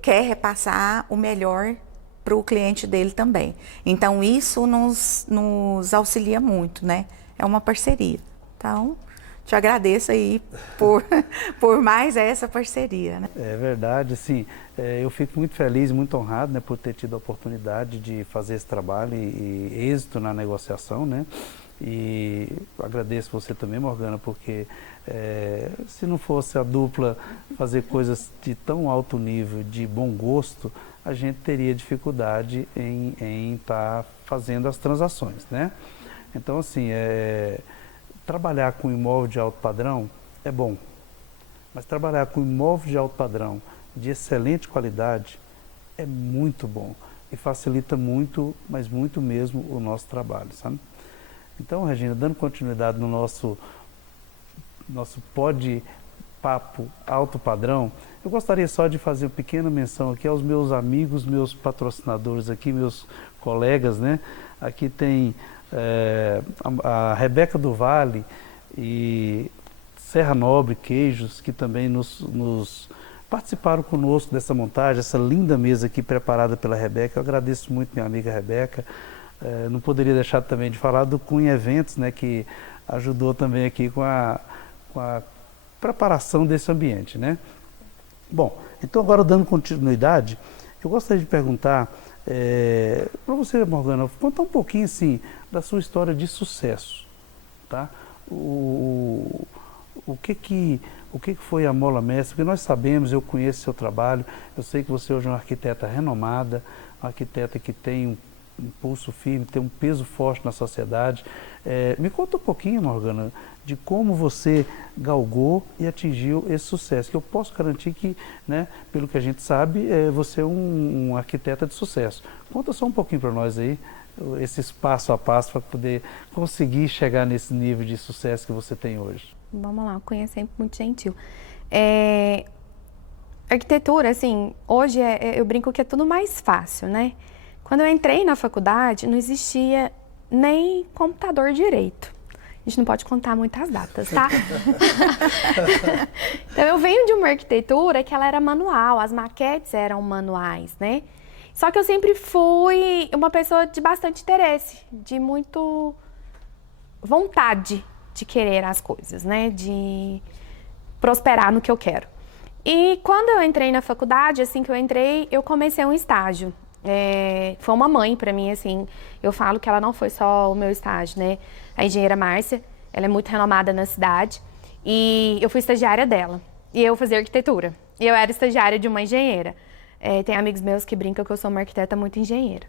quer repassar o melhor para o cliente dele também. Então, isso nos auxilia muito, né? É uma parceria. Então, te agradeço aí por mais essa parceria. Né? É verdade, sim. Eu fico muito feliz, muito honrado, né, por ter tido a oportunidade de fazer esse trabalho e êxito na negociação, né? E agradeço você também, Morgana, porque se não fosse a dupla fazer coisas de tão alto nível, de bom gosto, a gente teria dificuldade em estar fazendo as transações, né? Então, assim, trabalhar com imóvel de alto padrão é bom, mas trabalhar com imóvel de alto padrão, de excelente qualidade, é muito bom e facilita muito, mas muito mesmo, o nosso trabalho, sabe? Então, Regina, dando continuidade no nosso papo alto padrão, eu gostaria só de fazer uma pequena menção aqui aos meus amigos, meus patrocinadores aqui, meus colegas, né? Aqui tem a Rebeca do Vale, e Serra Nobre Queijos, que também nos participaram conosco dessa montagem, essa linda mesa aqui preparada pela Rebeca. Eu agradeço muito minha amiga Rebeca. Não poderia deixar também de falar do Cunha Eventos, né, que ajudou também aqui com a preparação desse ambiente, né? Bom, então agora dando continuidade, eu gostaria de perguntar para você, Morgana, contar um pouquinho assim da sua história de sucesso, tá? O que foi a Mola Mestre? Porque nós sabemos, eu conheço seu trabalho, eu sei que você hoje é uma arquiteta renomada, uma arquiteta que tem um pulso firme, tem um peso forte na sociedade. Me conta um pouquinho, Morgana, de como você galgou e atingiu esse sucesso, que eu posso garantir que, né, pelo que a gente sabe, você é um arquiteta de sucesso. Conta só um pouquinho para nós aí, esse passo a passo para poder conseguir chegar nesse nível de sucesso que você tem hoje. Vamos lá, o Cunha é sempre muito gentil. Arquitetura, assim, hoje eu brinco que é tudo mais fácil, né? Quando eu entrei na faculdade, não existia nem computador direito. A gente não pode contar muitas datas, tá? Então, eu venho de uma arquitetura que ela era manual, as maquetes eram manuais, né? Só que eu sempre fui uma pessoa de bastante interesse, de muito vontade de querer as coisas, né? De prosperar no que eu quero. E quando eu entrei na faculdade, assim que eu entrei, eu comecei um estágio. Foi uma mãe para mim, assim, eu falo que ela não foi só o meu estágio, né? A engenheira Márcia, ela é muito renomada na cidade e eu fui estagiária dela. E eu fazia arquitetura. E eu era estagiária de uma engenheira. Tem amigos meus que brincam que eu sou uma arquiteta muito engenheira.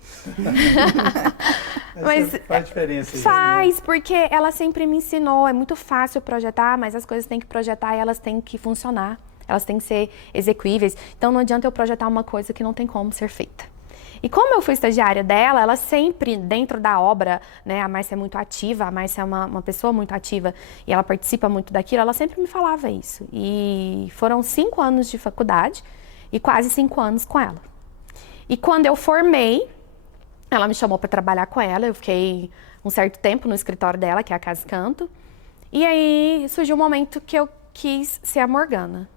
Mas faz diferença isso, faz, né? porque ela sempre me ensinou, é muito fácil projetar, mas as coisas têm que projetar e elas têm que funcionar. Elas têm que ser execuíveis. Então não adianta eu projetar uma coisa que não tem como ser feita. E como eu fui estagiária dela, ela sempre, dentro da obra, né, a Márcia é muito ativa, a Márcia é uma pessoa muito ativa e ela participa muito daquilo, ela sempre me falava isso. E foram 5 anos de faculdade e quase 5 anos com ela. E quando eu formei, ela me chamou para trabalhar com ela, eu fiquei um certo tempo no escritório dela, que é a Casa Canto, e aí surgiu um momento que eu quis ser a Morgana.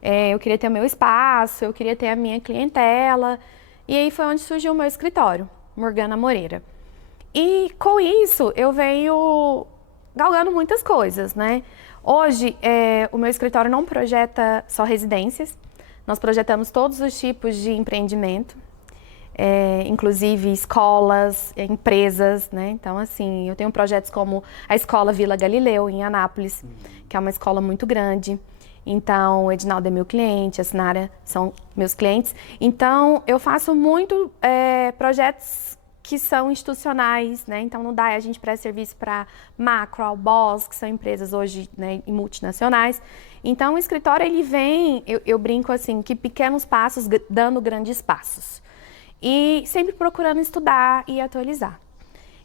Eu queria ter o meu espaço, eu queria ter a minha clientela. E aí foi onde surgiu o meu escritório, Morgana Moreira. E com isso eu venho galgando muitas coisas, né? Hoje o meu escritório não projeta só residências, nós projetamos todos os tipos de empreendimento, inclusive escolas, empresas, né? Então assim, eu tenho projetos como a Escola Vila Galileu, em Anápolis, que é uma escola muito grande. Então, o Edinaldo é meu cliente, a Sinara são meus clientes. Então, eu faço muito projetos que são institucionais, né? Então, no DAE a gente presta serviço para Macro, Albos, que são empresas hoje, né, multinacionais. Então, o escritório, ele vem, eu brinco assim, que pequenos passos dando grandes passos. E sempre procurando estudar e atualizar.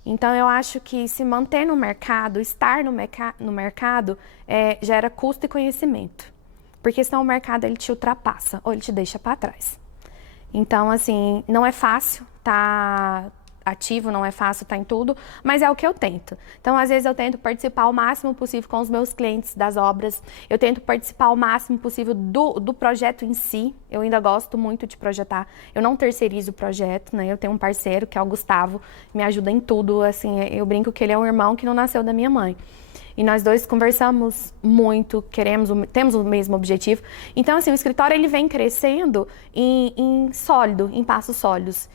Então, eu acho que se manter no mercado, estar no mercado, gera custo e conhecimento. Porque senão o mercado ele te ultrapassa ou ele te deixa para trás. Então, assim, não é fácil estar ativo, não é fácil estar em tudo, mas é o que eu tento. Então, às vezes eu tento participar o máximo possível com os meus clientes das obras, eu tento participar o máximo possível do projeto em si, eu ainda gosto muito de projetar, eu não terceirizo o projeto, né? Eu tenho um parceiro que é o Gustavo, me ajuda em tudo, assim, eu brinco que ele é um irmão que não nasceu da minha mãe. E nós dois conversamos muito, temos o mesmo objetivo. Então, assim, o escritório ele vem crescendo em sólido, em passos sólidos.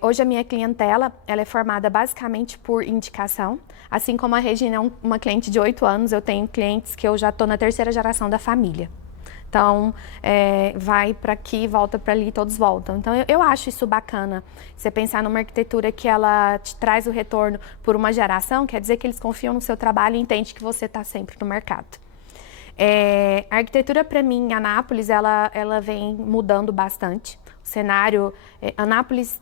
Hoje a minha clientela ela é formada basicamente por indicação. Assim como a Regina é uma cliente de 8 anos, eu tenho clientes que eu já estou na 3ª geração da família. Então, vai para aqui, volta para ali, todos voltam. Então, eu acho isso bacana. Você pensar numa arquitetura que ela te traz o retorno por uma geração, quer dizer que eles confiam no seu trabalho e entendem que você está sempre no mercado. A arquitetura, para mim, em Anápolis, ela vem mudando bastante. O cenário, Anápolis,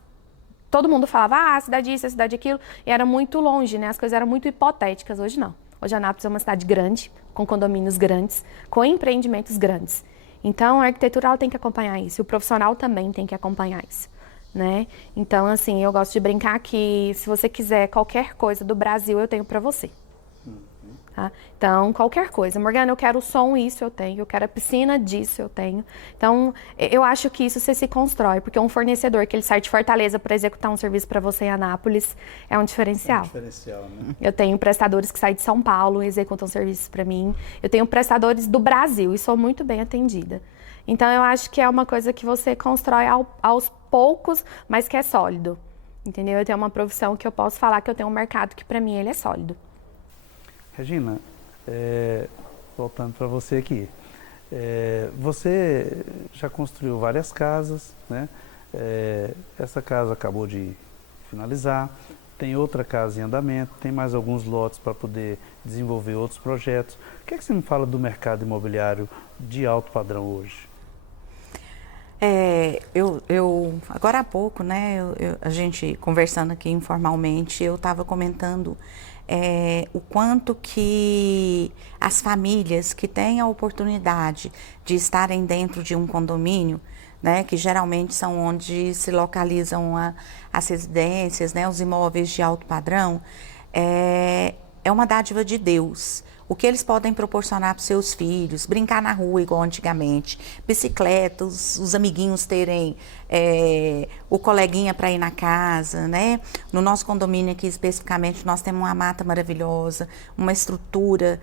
todo mundo falava, cidade isso, cidade aquilo, e era muito longe, né? As coisas eram muito hipotéticas. Hoje não. Hoje Anápolis é uma cidade grande, com condomínios grandes, com empreendimentos grandes. Então, a arquitetura ela tem que acompanhar isso, e o profissional também tem que acompanhar isso, né? Então, assim, eu gosto de brincar que se você quiser qualquer coisa do Brasil, eu tenho para você. Tá? Então, qualquer coisa. Morgana, eu quero o som, isso eu tenho. Eu quero a piscina, disso eu tenho. Então, eu acho que isso você se constrói, porque um fornecedor que ele sai de Fortaleza para executar um serviço para você em Anápolis é um diferencial. É um diferencial, né? Eu tenho prestadores que saem de São Paulo e executam serviços para mim. Eu tenho prestadores do Brasil e sou muito bem atendida. Então, eu acho que é uma coisa que você constrói aos poucos, mas que é sólido. Entendeu? Eu tenho uma profissão que eu posso falar que eu tenho um mercado que para mim ele é sólido. Regina, voltando para você aqui, você já construiu várias casas, né? Essa casa acabou de finalizar, tem outra casa em andamento, tem mais alguns lotes para poder desenvolver outros projetos. O que é que você me fala do mercado imobiliário de alto padrão hoje? Agora há pouco, né, a gente conversando aqui informalmente, eu estava comentando o quanto que as famílias que têm a oportunidade de estarem dentro de um condomínio, né, que geralmente são onde se localizam as residências, né, os imóveis de alto padrão, é uma dádiva de Deus. O que eles podem proporcionar para os seus filhos, brincar na rua igual antigamente, bicicletas, os amiguinhos terem o coleguinha para ir na casa, né? No nosso condomínio aqui especificamente nós temos uma mata maravilhosa, uma estrutura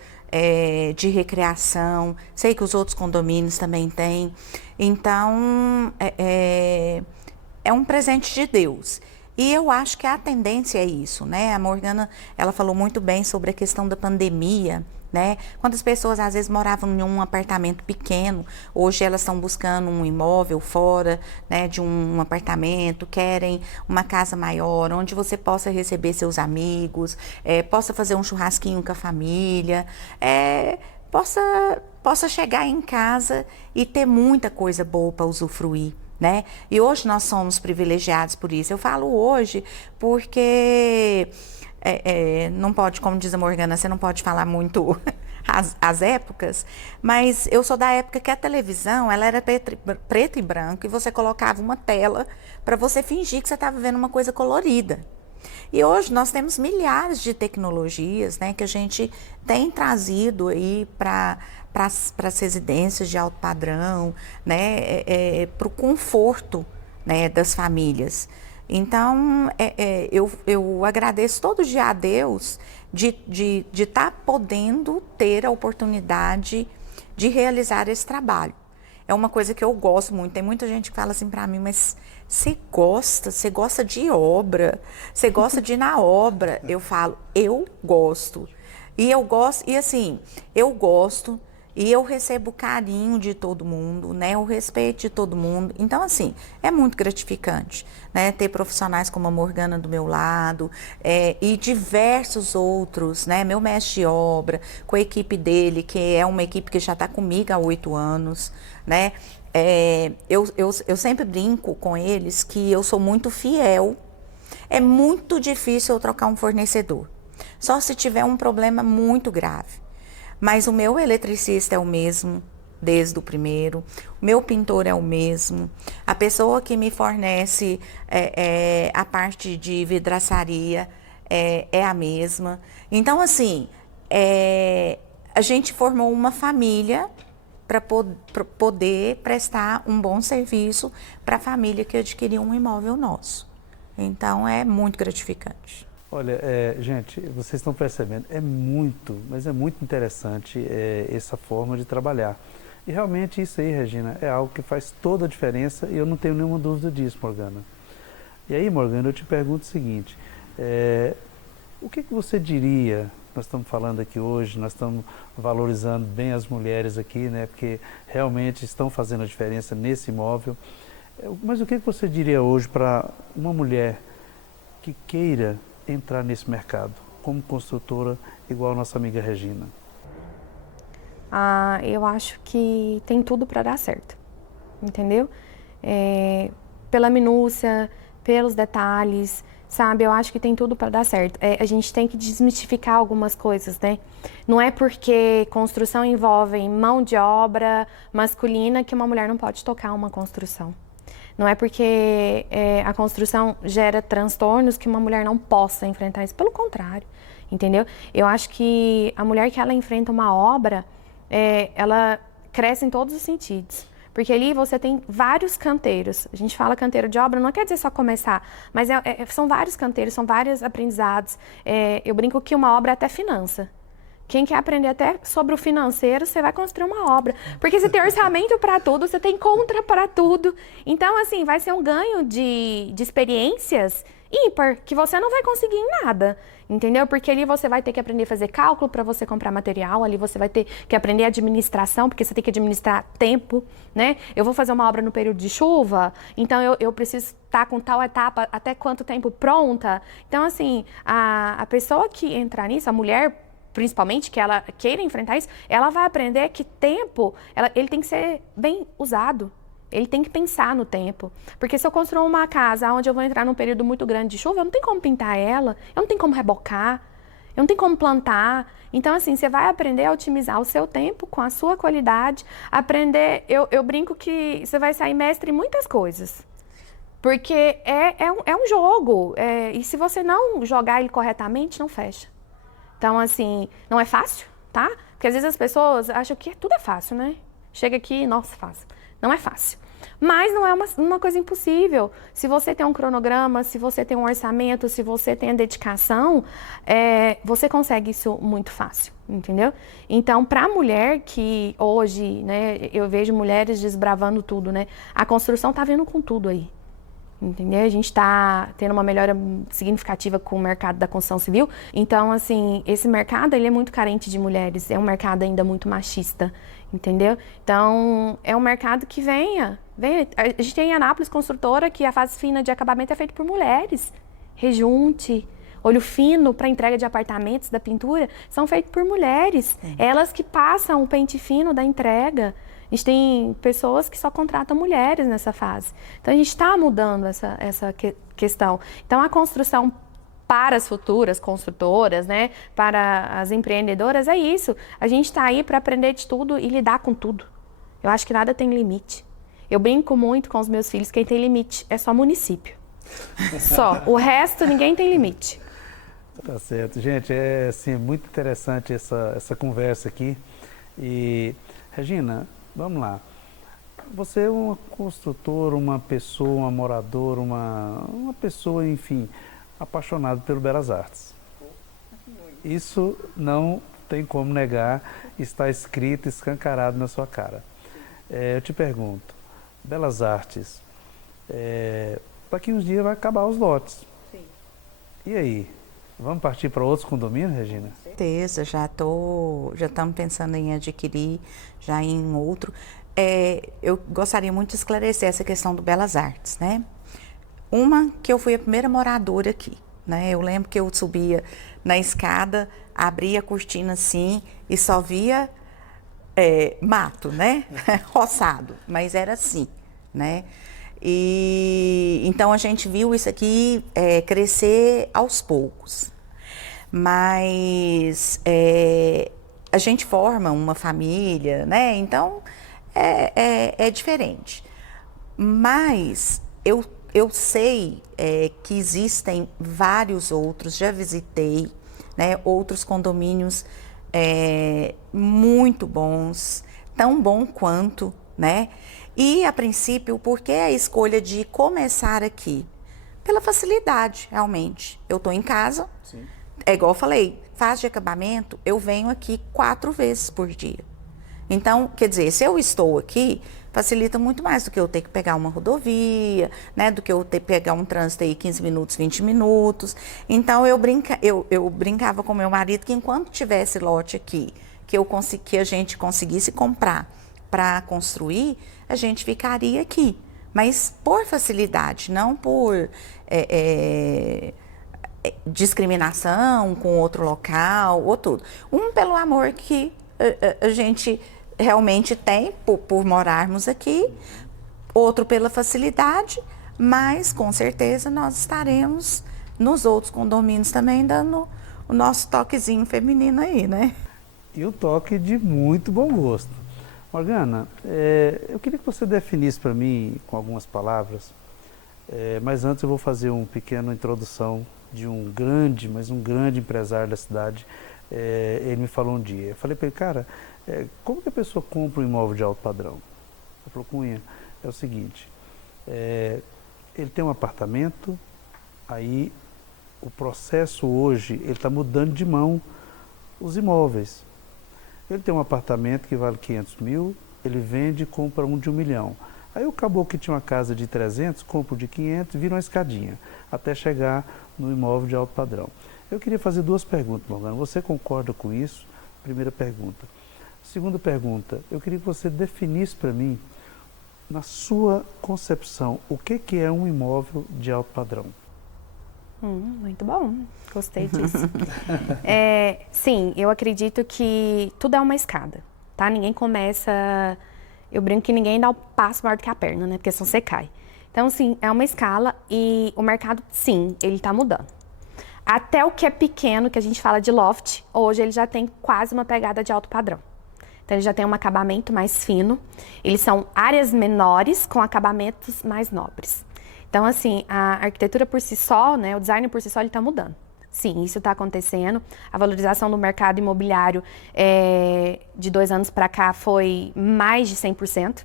de recreação, sei que os outros condomínios também têm. Então, é um presente de Deus. E eu acho que a tendência é isso, né? A Morgana, ela falou muito bem sobre a questão da pandemia, né? Quantas pessoas às vezes moravam em um apartamento pequeno, hoje elas estão buscando um imóvel fora, né, de um apartamento, querem uma casa maior, onde você possa receber seus amigos, possa fazer um churrasquinho com a família, possa chegar em casa e ter muita coisa boa para usufruir. Né? E hoje nós somos privilegiados por isso. Eu falo hoje porque não pode, como diz a Morgana, você não pode falar muito as épocas, mas eu sou da época que a televisão ela era preto e branco e você colocava uma tela para você fingir que você estava vendo uma coisa colorida. E hoje nós temos milhares de tecnologias, né, que a gente tem trazido aí para as residências de alto padrão, né, para o conforto, né, das famílias. Então, eu agradeço todo dia a Deus de estar podendo ter a oportunidade de realizar esse trabalho. É uma coisa que eu gosto muito. Tem muita gente que fala assim para mim, mas você gosta de obra, você gosta de ir na obra. Eu falo, eu gosto. E eu gosto, e assim, eu gosto. E eu recebo carinho de todo mundo, né? O respeito de todo mundo. Então, assim, é muito gratificante, né? Ter profissionais como a Morgana do meu lado e diversos outros, né? Meu mestre de obra, com a equipe dele, que é uma equipe que já está comigo há 8 anos, né? Eu sempre brinco com eles que eu sou muito fiel. É muito difícil eu trocar um fornecedor, só se tiver um problema muito grave. Mas o meu eletricista é o mesmo desde o primeiro, o meu pintor é o mesmo, a pessoa que me fornece a parte de vidraçaria é a mesma. Então, assim, a gente formou uma família para poder prestar um bom serviço para a família que adquiriu um imóvel nosso. Então, é muito gratificante. Olha, gente, vocês estão percebendo, mas é muito interessante essa forma de trabalhar. E realmente isso aí, Regina, é algo que faz toda a diferença e eu não tenho nenhuma dúvida disso, Morgana. E aí, Morgana, eu te pergunto o seguinte, o que você diria, nós estamos falando aqui hoje, nós estamos valorizando bem as mulheres aqui, né, porque realmente estão fazendo a diferença nesse imóvel, mas o que você diria hoje para uma mulher que queira entrar nesse mercado, como construtora, igual a nossa amiga Regina? Eu acho que tem tudo para dar certo, entendeu? Pela minúcia, pelos detalhes, sabe? Eu acho que tem tudo para dar certo. A gente tem que desmistificar algumas coisas, né? Não é porque construção envolve mão de obra masculina que uma mulher não pode tocar uma construção. Não é porque a construção gera transtornos que uma mulher não possa enfrentar isso. Pelo contrário, entendeu? Eu acho que a mulher que ela enfrenta uma obra, ela cresce em todos os sentidos. Porque ali você tem vários canteiros. A gente fala canteiro de obra, não quer dizer só começar, mas são vários canteiros, são vários aprendizados. Eu brinco que uma obra é até finança. Quem quer aprender até sobre o financeiro, você vai construir uma obra. Porque você tem orçamento para tudo, você tem conta para tudo. Então, assim, vai ser um ganho de experiências ímpar, que você não vai conseguir em nada, entendeu? Porque ali você vai ter que aprender a fazer cálculo para você comprar material, ali você vai ter que aprender administração, porque você tem que administrar tempo, né? Eu vou fazer uma obra no período de chuva, então eu preciso estar com tal etapa, até quanto tempo pronta. Então, assim, a pessoa que entrar nisso, a mulher principalmente, que ela queira enfrentar isso, ela vai aprender que tempo, ele tem que ser bem usado. Ele tem que pensar no tempo. Porque se eu construir uma casa onde eu vou entrar num período muito grande de chuva, eu não tenho como pintar ela, eu não tenho como rebocar, eu não tenho como plantar. Então, assim, você vai aprender a otimizar o seu tempo com a sua qualidade, aprender... Eu brinco que você vai sair mestre em muitas coisas. Porque é um jogo. E se você não jogar ele corretamente, não fecha. Então, assim, não é fácil, tá? Porque às vezes as pessoas acham que tudo é fácil, né? Chega aqui, nossa, fácil. Não é fácil. Mas não é uma coisa impossível. Se você tem um cronograma, se você tem um orçamento, se você tem a dedicação, você consegue isso muito fácil, entendeu? Então, para a mulher que hoje, né, eu vejo mulheres desbravando tudo, né? A construção tá vindo com tudo aí. Entendeu? A gente está tendo uma melhora significativa com o mercado da construção civil. Então, assim, esse mercado ele é muito carente de mulheres. É um mercado ainda muito machista, entendeu? Então, é um mercado que venha. A gente tem em Anápolis construtora que a fase fina de acabamento é feita por mulheres. Rejunte, olho fino para entrega de apartamentos, da pintura, são feitos por mulheres. Elas que passam o pente fino da entrega. A gente tem pessoas que só contratam mulheres nessa fase. Então, a gente está mudando essa questão. Então, a construção para as futuras construtoras, né, para as empreendedoras, é isso. A gente está aí para aprender de tudo e lidar com tudo. Eu acho que nada tem limite. Eu brinco muito com os meus filhos, quem tem limite é só município. Só. O resto, ninguém tem limite. Tá certo. Gente, é assim, muito interessante essa conversa aqui. E, Regina, vamos lá. Você é uma construtora, uma pessoa, uma moradora, uma pessoa, enfim, apaixonada pelo Belas Artes. Isso não tem como negar, está escrito, escancarado na sua cara. Eu te pergunto, Belas Artes, daqui uns dias vai acabar os lotes. Sim. E aí? Vamos partir para outros condomínios, Regina? Com certeza, já estamos pensando em adquirir, já em outro. Eu gostaria muito de esclarecer essa questão do Belas Artes, né? Uma, que eu fui a primeira moradora aqui, né? Eu lembro que eu subia na escada, abria a cortina assim e só via mato, né? Roçado, mas era assim, né? E então a gente viu isso aqui crescer aos poucos, mas a gente forma uma família, né? Então é diferente. Mas eu sei que existem vários outros, já visitei, né, outros condomínios muito bons, tão bom quanto, né? E, a princípio, por que a escolha de começar aqui? Pela facilidade, realmente. Eu estou em casa, sim. É igual eu falei, fase de acabamento, eu venho aqui 4 vezes por dia. Então, quer dizer, se eu estou aqui, facilita muito mais do que eu ter que pegar uma rodovia, né? Do que eu ter que pegar um trânsito aí 15 minutos, 20 minutos. Então, eu brincava com meu marido que enquanto tivesse lote aqui, que a gente conseguisse comprar para construir, a gente ficaria aqui, mas por facilidade, não por discriminação com outro local ou tudo. Pelo amor que a gente realmente tem por morarmos aqui, outro pela facilidade, mas com certeza nós estaremos nos outros condomínios também dando o nosso toquezinho feminino aí, né? E o toque de muito bom gosto. Morgana, eu queria que você definisse para mim com algumas palavras, mas antes eu vou fazer uma pequena introdução de um grande, mas um grande empresário da cidade. Ele me falou um dia, eu falei para ele, cara, como que a pessoa compra um imóvel de alto padrão? Ele falou, Cunha, é o seguinte, ele tem um apartamento, aí o processo hoje, ele está mudando de mão os imóveis. Ele tem um apartamento que vale 500 mil, ele vende e compra um de 1 milhão. Aí o caboclo que tinha uma casa de 300, compra de 500, vira uma escadinha, até chegar no imóvel de alto padrão. Eu queria fazer 2 perguntas, Morgana. Você concorda com isso? Primeira pergunta. Segunda pergunta, eu queria que você definisse para mim, na sua concepção, o que é um imóvel de alto padrão? Muito bom, gostei disso. Sim, eu acredito que tudo é uma escada, tá? Ninguém começa... Eu brinco que ninguém dá o passo maior do que a perna, né? Porque senão você cai. Então, sim, é uma escala e o mercado, sim, ele tá mudando. Até o que é pequeno, que a gente fala de loft, hoje ele já tem quase uma pegada de alto padrão. Então, ele já tem um acabamento mais fino. Eles são áreas menores com acabamentos mais nobres. Então, assim, a arquitetura por si só, né, o design por si só, ele está mudando. Sim, isso está acontecendo. A valorização do mercado imobiliário de 2 anos para cá foi mais de 100%.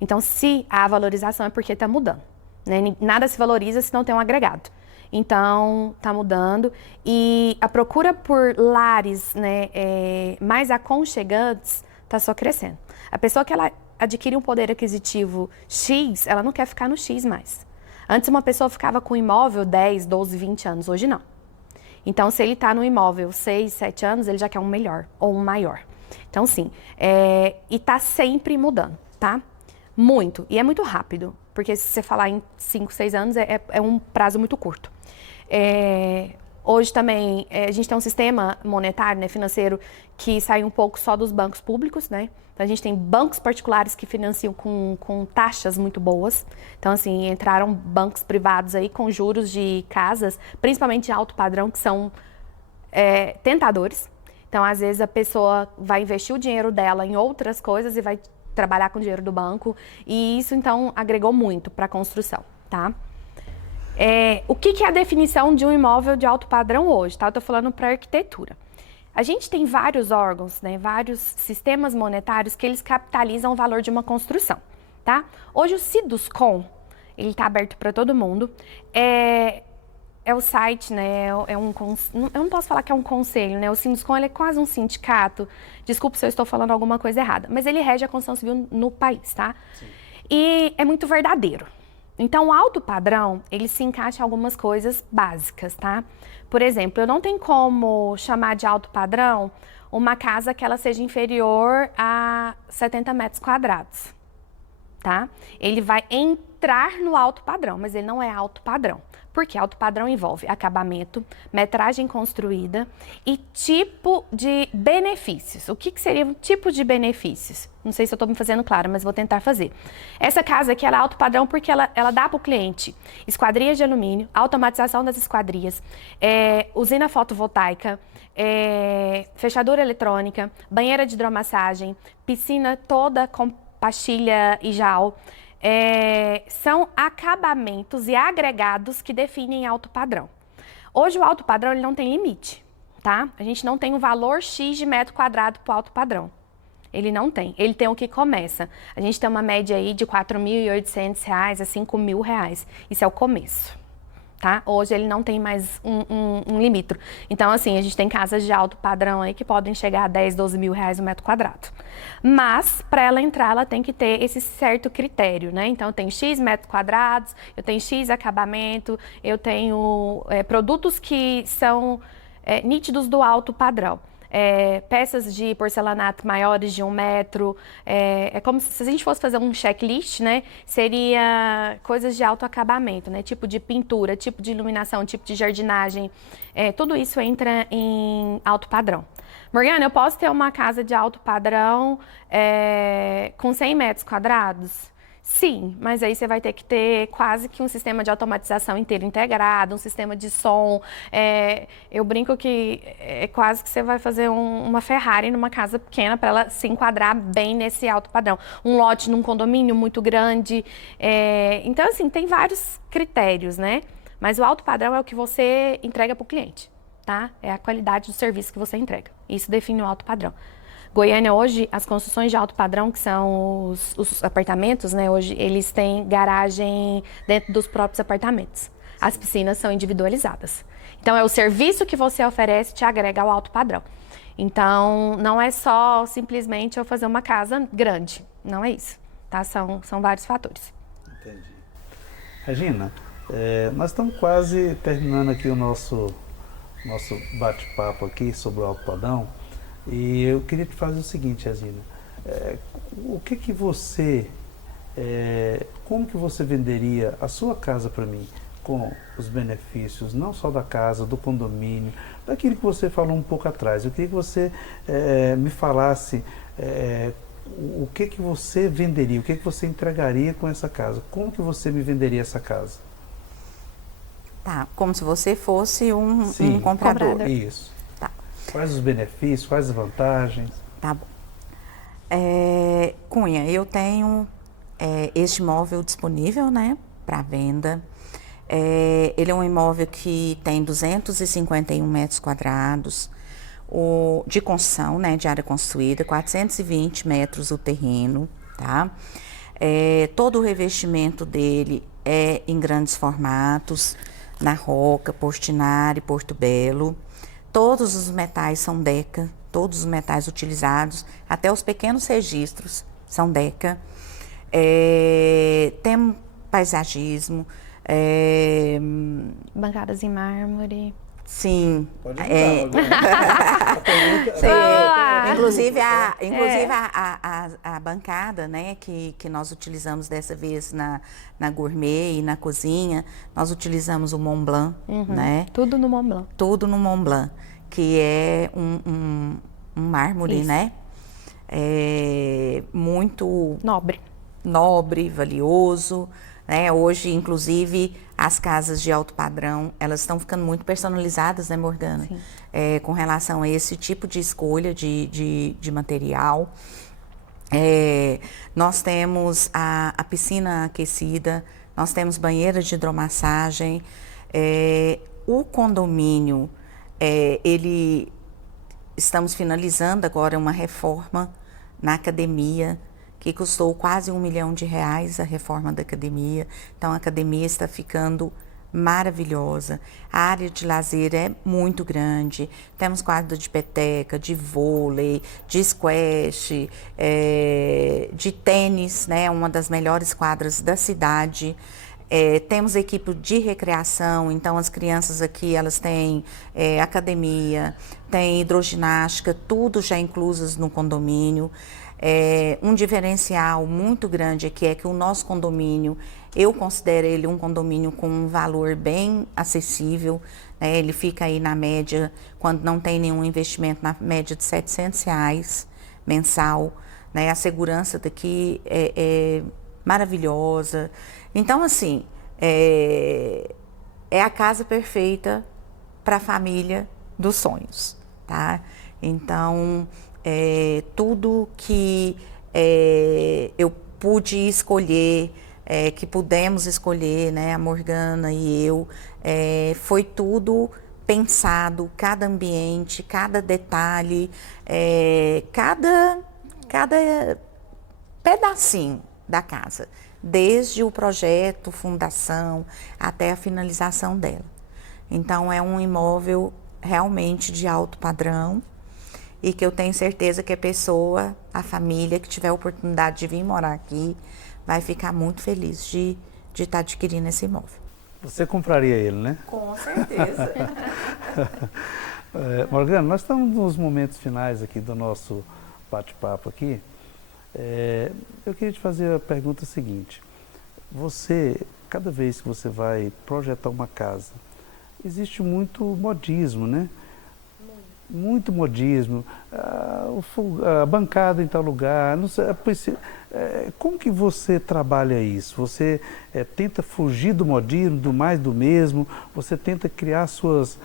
Então, se a valorização é porque está mudando, né? Nada se valoriza se não tem um agregado. Então, está mudando. E a procura por lares, né, mais aconchegantes está só crescendo. A pessoa que ela adquire um poder aquisitivo X, ela não quer ficar no X mais. Antes uma pessoa ficava com um imóvel 10, 12, 20 anos, hoje não. Então, se ele está no imóvel 6, 7 anos, ele já quer um melhor ou um maior. Então, sim, e está sempre mudando, tá? Muito, e é muito rápido, porque se você falar em 5, 6 anos, é um prazo muito curto. Hoje também, a gente tem um sistema monetário, né, financeiro, que sai um pouco só dos bancos públicos, né? Então, a gente tem bancos particulares que financiam com taxas muito boas. Então, assim, entraram bancos privados aí com juros de casas, principalmente de alto padrão, que são tentadores. Então, às vezes, a pessoa vai investir o dinheiro dela em outras coisas e vai trabalhar com o dinheiro do banco. E isso, então, agregou muito para a construção, tá? O que é a definição de um imóvel de alto padrão hoje, tá? Eu tô falando para arquitetura. A gente tem vários órgãos, né, vários sistemas monetários que eles capitalizam o valor de uma construção, tá? Hoje o Siduscom, ele tá aberto para todo mundo. É o site, né, eu não posso falar que é um conselho, né? O Siduscom, ele é quase um sindicato. Desculpe se eu estou falando alguma coisa errada, mas ele rege a construção civil no país, tá? Sim. E é muito verdadeiro. Então, o alto padrão, ele se encaixa em algumas coisas básicas, tá? Por exemplo, eu não tenho como chamar de alto padrão uma casa que ela seja inferior a 70 metros quadrados, tá? Ele vai entrar no alto padrão, mas ele não é alto padrão. Porque alto padrão envolve acabamento, metragem construída e tipo de benefícios. O que seria um tipo de benefícios? Não sei se eu estou me fazendo clara, mas vou tentar fazer. Essa casa aqui, ela é alto padrão porque ela dá para o cliente esquadrias de alumínio, automatização das esquadrias, usina fotovoltaica, fechadura eletrônica, banheira de hidromassagem, piscina toda com pastilha e jal. São acabamentos e agregados que definem alto padrão. Hoje o alto padrão ele não tem limite, tá? A gente não tem um valor X de metro quadrado para o alto padrão. Ele não tem. Ele tem o que começa. A gente tem uma média aí de R$ 4.800 a R$ 5.000. Isso é o começo, tá? Hoje ele não tem mais um limite. Então, assim, a gente tem casas de alto padrão aí que podem chegar a 10, 12 mil reais o metro quadrado. Mas, para ela entrar, ela tem que ter esse certo critério, né? Então, eu tenho X metros quadrados, eu tenho X acabamento, eu tenho produtos que são nítidos do alto padrão. Peças de porcelanato maiores de 1 metro, é como se a gente fosse fazer um checklist, né? Seria coisas de alto acabamento, né? Tipo de pintura, tipo de iluminação, tipo de jardinagem, tudo isso entra em alto padrão. Morgana, eu posso ter uma casa de alto padrão com 100 metros quadrados? Sim, mas aí você vai ter que ter quase que um sistema de automatização inteiro integrado, um sistema de som. Eu brinco que é quase que você vai fazer uma Ferrari numa casa pequena para ela se enquadrar bem nesse alto padrão. Um lote num condomínio muito grande. Então, assim, tem vários critérios, né? Mas o alto padrão é o que você entrega para o cliente, tá? É a qualidade do serviço que você entrega. Isso define o alto padrão. Goiânia hoje, as construções de alto padrão, que são os apartamentos, né? Hoje eles têm garagem dentro dos próprios apartamentos. As piscinas são individualizadas. Então é o serviço que você oferece te agrega ao alto padrão. Então não é só simplesmente eu fazer uma casa grande, não é isso, tá? São vários fatores. Entendi. Regina, nós estamos quase terminando aqui o nosso bate-papo aqui sobre o alto padrão. E eu queria te fazer o seguinte, Regina, como que você venderia a sua casa para mim com os benefícios, não só da casa, do condomínio, daquilo que você falou um pouco atrás? Eu queria que você me falasse o que você venderia, o que você entregaria com essa casa, como que você me venderia essa casa? Tá, como se você fosse um comprador. Isso. Tá. Quais os benefícios, quais as vantagens? Tá bom. Cunha, eu tenho este imóvel disponível, né, para venda. Ele é um imóvel que tem 251 metros quadrados de construção, né, de área construída, 420 metros o terreno, tá? Todo o revestimento dele é em grandes formatos, na Roca, Portinari, Porto Belo. Todos os metais são Deca, todos os metais utilizados, até os pequenos registros são Deca. Tem paisagismo. Bancadas em mármore. Sim. Pode Inclusive a bancada, né, que nós utilizamos dessa vez na gourmet e na cozinha, nós utilizamos o Mont Blanc, né? Tudo no Mont Blanc. Tudo no Mont Blanc, que é um mármore, isso, né? Muito nobre, valioso. Hoje, inclusive, as casas de alto padrão, elas estão ficando muito personalizadas, né, Morgana? Com relação a esse tipo de escolha de material. Nós temos a piscina aquecida, nós temos banheira de hidromassagem. O condomínio, estamos finalizando agora uma reforma na academia, que custou quase R$1 milhão a reforma da academia. Então, a academia está ficando maravilhosa. A área de lazer é muito grande. Temos quadra de peteca, de vôlei, de squash, de tênis, né? Uma das melhores quadras da cidade. Temos equipe de recreação, então as crianças aqui, elas têm academia, tem hidroginástica, tudo já inclusas no condomínio. Um diferencial muito grande aqui é que o nosso condomínio, eu considero ele um condomínio com um valor bem acessível, né? Ele fica aí na média, quando não tem nenhum investimento, na média de R$700 mensal, né? A segurança daqui é maravilhosa. Então, assim, é a casa perfeita para a família dos sonhos, tá? Então, tudo que eu pude escolher, que pudemos escolher, né, a Morgana e eu, foi tudo pensado, cada ambiente, cada detalhe, cada pedacinho da casa, desde o projeto, fundação, até a finalização dela. Então, é um imóvel realmente de alto padrão, e que eu tenho certeza que a família que tiver a oportunidade de vir morar aqui, vai ficar muito feliz de estar adquirindo esse imóvel. Você compraria ele, né? Com certeza. Morgana, nós estamos nos momentos finais aqui do nosso bate-papo aqui. Eu queria te fazer a pergunta seguinte. Cada vez que você vai projetar uma casa, existe muito modismo, né? Muito modismo, a bancada em tal lugar, não sei, como que você trabalha isso? Você tenta fugir do modismo, do mais do mesmo? Você tenta criar seus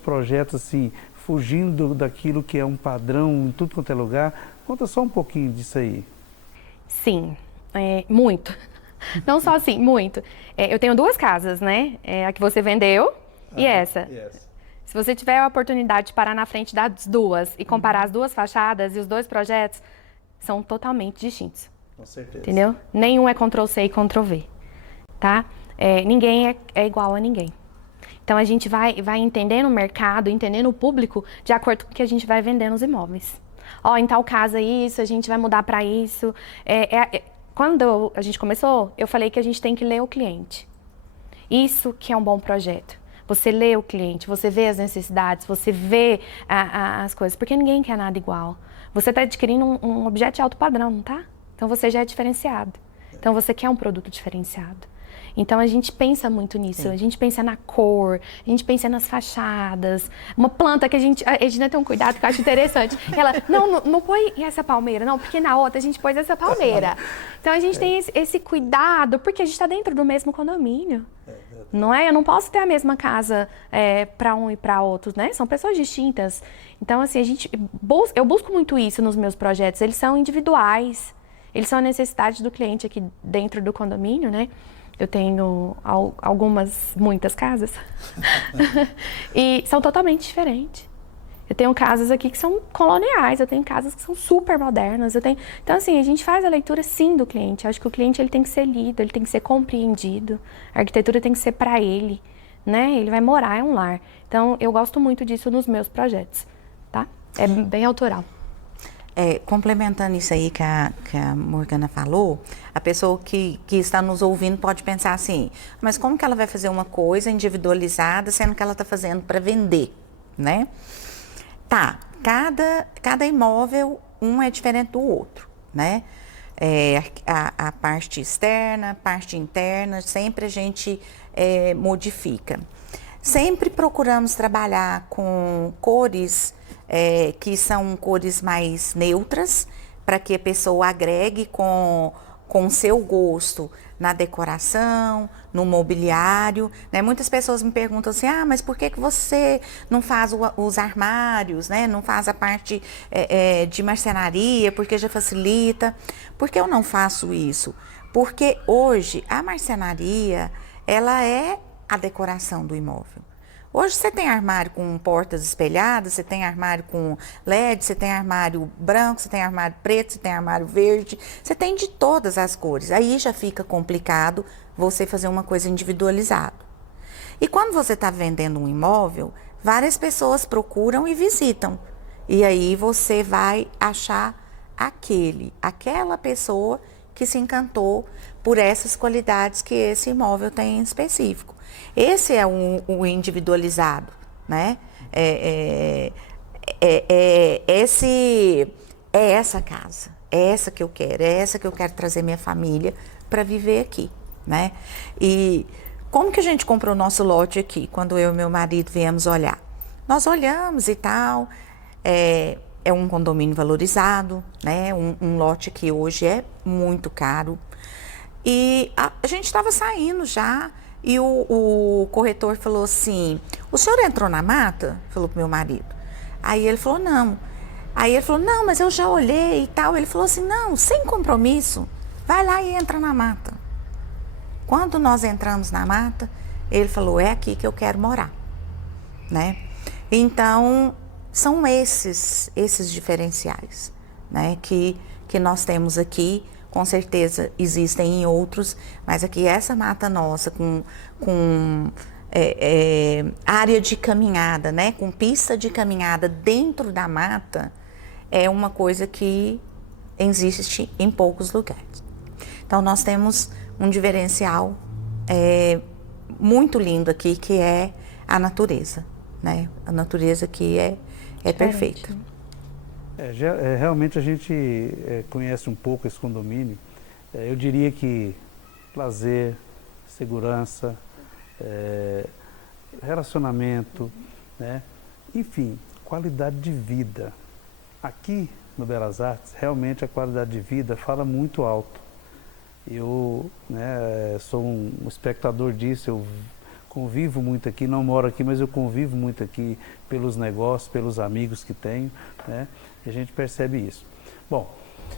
projetos assim, fugindo daquilo que é um padrão em tudo quanto é lugar? Conta só um pouquinho disso aí. Sim, muito. Não só assim, muito. Eu tenho 2 casas, né? A que você vendeu e essa. Se você tiver a oportunidade de parar na frente das 2 e comparar as 2 fachadas e os 2 projetos, são totalmente distintos. Com certeza. Entendeu? Nenhum é Ctrl+C e Ctrl+V, tá? Ninguém é igual a ninguém. Então a gente vai entendendo o mercado, entendendo o público, de acordo com o que a gente vai vendendo os imóveis. Ó, em tal casa isso, a gente vai mudar para isso. Quando a gente começou, eu falei que a gente tem que ler o cliente. Isso que é um bom projeto. Você lê o cliente, você vê as necessidades, você vê as coisas, porque ninguém quer nada igual. Você está adquirindo um objeto de alto padrão, não tá? Então você já é diferenciado. Então você quer um produto diferenciado. Então a gente pensa muito nisso, a gente pensa na cor, a gente pensa nas fachadas. Uma planta que a gente tem um cuidado que eu acho interessante. Ela, não põe essa palmeira, não, porque na outra a gente pôs essa palmeira. Então a gente tem esse cuidado, porque a gente está dentro do mesmo condomínio. Não é? Eu não posso ter a mesma casa para um e para outro, né? São pessoas distintas. Então, assim, eu busco muito isso nos meus projetos. Eles são individuais, eles são a necessidade do cliente aqui dentro do condomínio, né? Eu tenho muitas casas e são totalmente diferentes. Eu tenho casas aqui que são coloniais, eu tenho casas que são super modernas. Então, assim, a gente faz a leitura, sim, do cliente. Eu acho que o cliente ele tem que ser lido, ele tem que ser compreendido. A arquitetura tem que ser para ele, né? Ele vai morar em um lar. Então, eu gosto muito disso nos meus projetos, tá? É bem autoral. Complementando isso aí que a Morgana falou, a pessoa que está nos ouvindo pode pensar assim, mas como que ela vai fazer uma coisa individualizada, sendo que ela está fazendo para vender, né? Tá, cada imóvel, um é diferente do outro, né? A parte externa, a parte interna, sempre a gente modifica. Sempre procuramos trabalhar com cores que são cores mais neutras, para que a pessoa agregue com o seu gosto na decoração, no mobiliário, né? Muitas pessoas me perguntam assim, mas por que você não faz os armários, né? Não faz a parte de marcenaria, porque já facilita. Por que eu não faço isso? Porque hoje a marcenaria, ela é a decoração do imóvel. Hoje você tem armário com portas espelhadas, você tem armário com LED, você tem armário branco, você tem armário preto, você tem armário verde, você tem de todas as cores. Aí já fica complicado você fazer uma coisa individualizada. E quando você está vendendo um imóvel, várias pessoas procuram e visitam. E aí você vai achar aquela pessoa que se encantou por essas qualidades que esse imóvel tem em específico. Esse é o individualizado, né? Essa casa, é essa que eu quero, é essa que eu quero trazer minha família para viver aqui, né? E como que a gente comprou o nosso lote aqui, quando eu e meu marido viemos olhar? Nós olhamos e tal, é um condomínio valorizado, né? Um lote que hoje é muito caro. E a gente estava saindo já, e o corretor falou assim, o senhor entrou na mata? Falou pro meu marido. Aí ele falou, não. Aí ele falou, não, mas eu já olhei e tal. Ele falou assim, não, sem compromisso, vai lá e entra na mata. Quando nós entramos na mata, ele falou, é aqui que eu quero morar, né? Então, são esses diferenciais, né, que nós temos aqui. Com certeza existem em outros, mas aqui essa mata nossa com área de caminhada, né, com pista de caminhada dentro da mata, é uma coisa que existe em poucos lugares. Então nós temos um diferencial muito lindo aqui, que é a natureza, né? A natureza aqui é perfeita. Realmente a gente conhece um pouco esse condomínio. Eu diria que lazer, segurança, relacionamento, né? Enfim, qualidade de vida. Aqui no Belas Artes, realmente a qualidade de vida fala muito alto. Eu sou um espectador disso, eu convivo muito aqui, não moro aqui, mas eu convivo muito aqui pelos negócios, pelos amigos que tenho, né? E a gente percebe isso. Bom,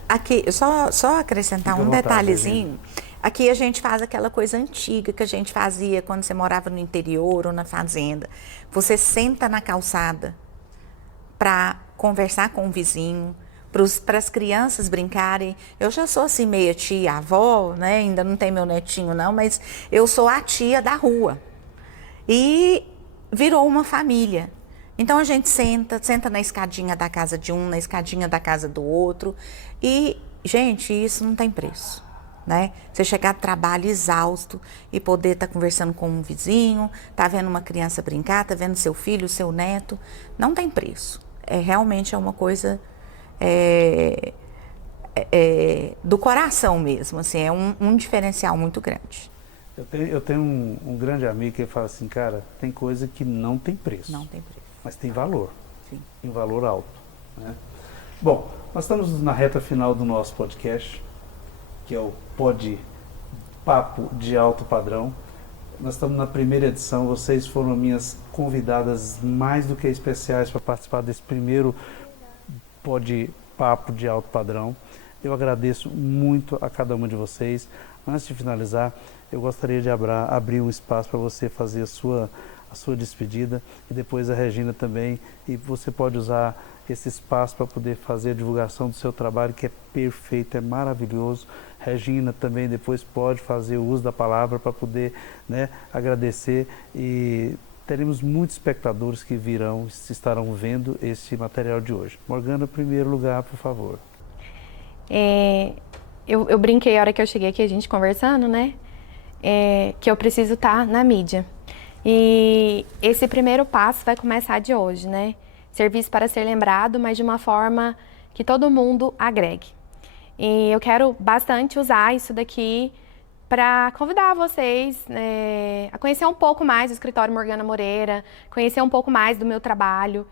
aqui, só acrescentar um detalhezinho. Aqui a gente faz aquela coisa antiga que a gente fazia quando você morava no interior ou na fazenda. Você senta na calçada para conversar com o vizinho, para as crianças brincarem. Eu já sou assim meia tia, avó, né? Ainda não tem meu netinho não, mas eu sou a tia da rua. E virou uma família. Então a gente senta na escadinha da casa de um, na escadinha da casa do outro. E, gente, isso não tem preço. Né? Você chegar do trabalho exausto e poder estar conversando com um vizinho, tá vendo uma criança brincar, tá vendo seu filho, seu neto, não tem preço. Realmente é uma coisa do coração mesmo, assim, é um diferencial muito grande. Eu tenho um grande amigo que fala assim, cara, tem coisa que não tem preço. Não tem preço. Mas tem valor. Sim. Tem valor alto. Né? Bom, nós estamos na reta final do nosso podcast, que é o Pod Papo de Alto Padrão. Nós estamos na primeira edição, vocês foram minhas convidadas mais do que especiais para participar desse primeiro Pod Papo de Alto Padrão. Eu agradeço muito a cada uma de vocês. Antes de finalizar, eu gostaria de abrir um espaço para você fazer a sua despedida e depois a Regina também, e você pode usar esse espaço para poder fazer a divulgação do seu trabalho, que é perfeito, é maravilhoso. Regina também depois pode fazer o uso da palavra para poder, né, agradecer, e teremos muitos espectadores que estarão vendo esse material de hoje. Morgana, em primeiro lugar, por favor. Eu brinquei a hora que eu cheguei aqui, a gente conversando, né, que eu preciso estar na mídia. E esse primeiro passo vai começar de hoje, né? Serviço para ser lembrado, mas de uma forma que todo mundo agregue. E eu quero bastante usar isso daqui para convidar vocês a conhecer um pouco mais do Escritório Morgana Moreira, conhecer um pouco mais do meu trabalho.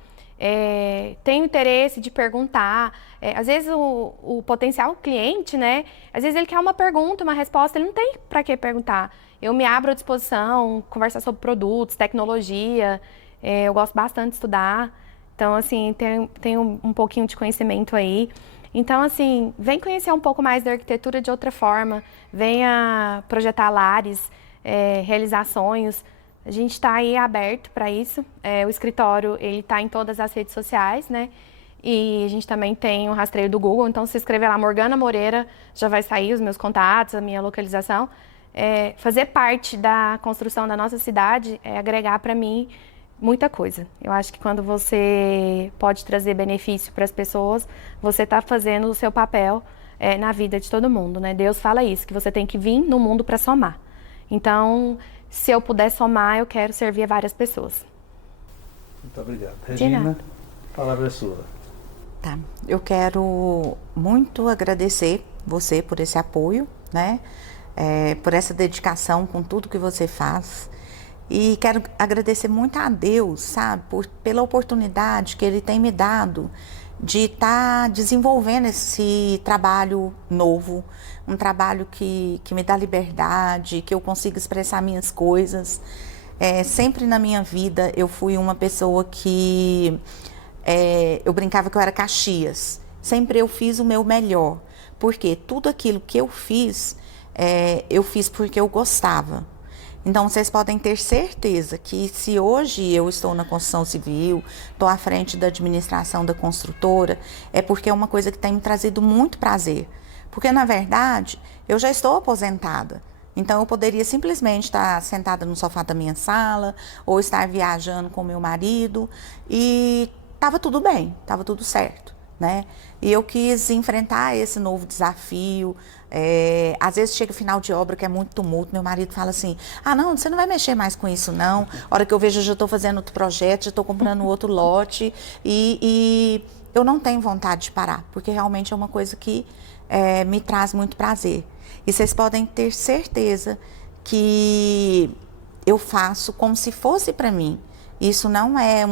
Tenho interesse de perguntar. Às vezes o potencial cliente, né? Às vezes ele quer uma pergunta, uma resposta, ele não tem para que perguntar. Eu me abro à disposição, conversar sobre produtos, tecnologia. Eu gosto bastante de estudar. Então, assim, tenho um pouquinho de conhecimento aí. Então, assim, vem conhecer um pouco mais da arquitetura de outra forma. Venha projetar lares, realizar sonhos. A gente está aí aberto para isso. O escritório, ele está em todas as redes sociais, né? E a gente também tem o rastreio do Google. Então, se escrever lá Morgana Moreira, já vai sair os meus contatos, a minha localização. Fazer parte da construção da nossa cidade é agregar para mim muita coisa. Eu acho que quando você pode trazer benefício para as pessoas, você está fazendo o seu papel na vida de todo mundo, né? Deus fala isso, que você tem que vir no mundo para somar. Então, se eu puder somar, eu quero servir a várias pessoas. Muito obrigado. Regina, a palavra é sua. Tá. Eu quero muito agradecer você por esse apoio, né? Por essa dedicação com tudo que você faz. E quero agradecer muito a Deus, sabe, pela oportunidade que Ele tem me dado de estar desenvolvendo esse trabalho novo, um trabalho que me dá liberdade, que eu consiga expressar minhas coisas. Sempre na minha vida eu fui uma pessoa que eu brincava que eu era Caxias. Sempre eu fiz o meu melhor, porque tudo aquilo que eu fiz porque eu gostava. Então, vocês podem ter certeza que se hoje eu estou na construção civil, estou à frente da administração da construtora, é porque é uma coisa que tem me trazido muito prazer. Porque, na verdade, eu já estou aposentada. Então, eu poderia simplesmente estar sentada no sofá da minha sala ou estar viajando com meu marido e estava tudo bem, estava tudo certo, né? E eu quis enfrentar esse novo desafio. Às vezes chega final de obra que é muito tumulto, meu marido fala assim, não, você não vai mexer mais com isso não, a hora que eu vejo eu já estou fazendo outro projeto, já estou comprando outro lote e eu não tenho vontade de parar, porque realmente é uma coisa que me traz muito prazer. E vocês podem ter certeza que eu faço como se fosse para mim. Isso não é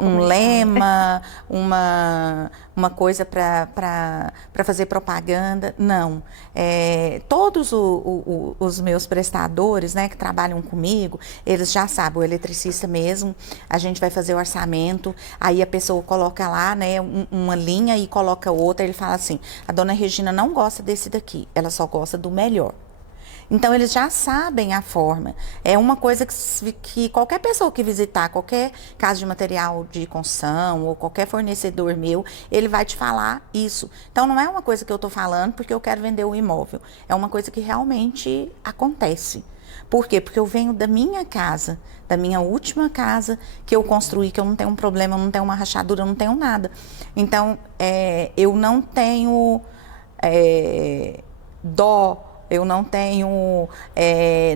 um lema, uma coisa para fazer propaganda. Não. Todos os meus prestadores, né, que trabalham comigo, eles já sabem, o eletricista mesmo, a gente vai fazer o orçamento, aí a pessoa coloca lá, né, uma linha e coloca outra, ele fala assim, a dona Regina não gosta desse daqui, ela só gosta do melhor. Então, eles já sabem a forma. É uma coisa que qualquer pessoa que visitar, qualquer casa de material de construção ou qualquer fornecedor meu, ele vai te falar isso. Então, não é uma coisa que eu estou falando porque eu quero vender o imóvel. É uma coisa que realmente acontece. Por quê? Porque eu venho da minha casa, da minha última casa que eu construí, que eu não tenho um problema, eu não tenho uma rachadura, eu não tenho nada. Então, eu não tenho dó. Eu não tenho,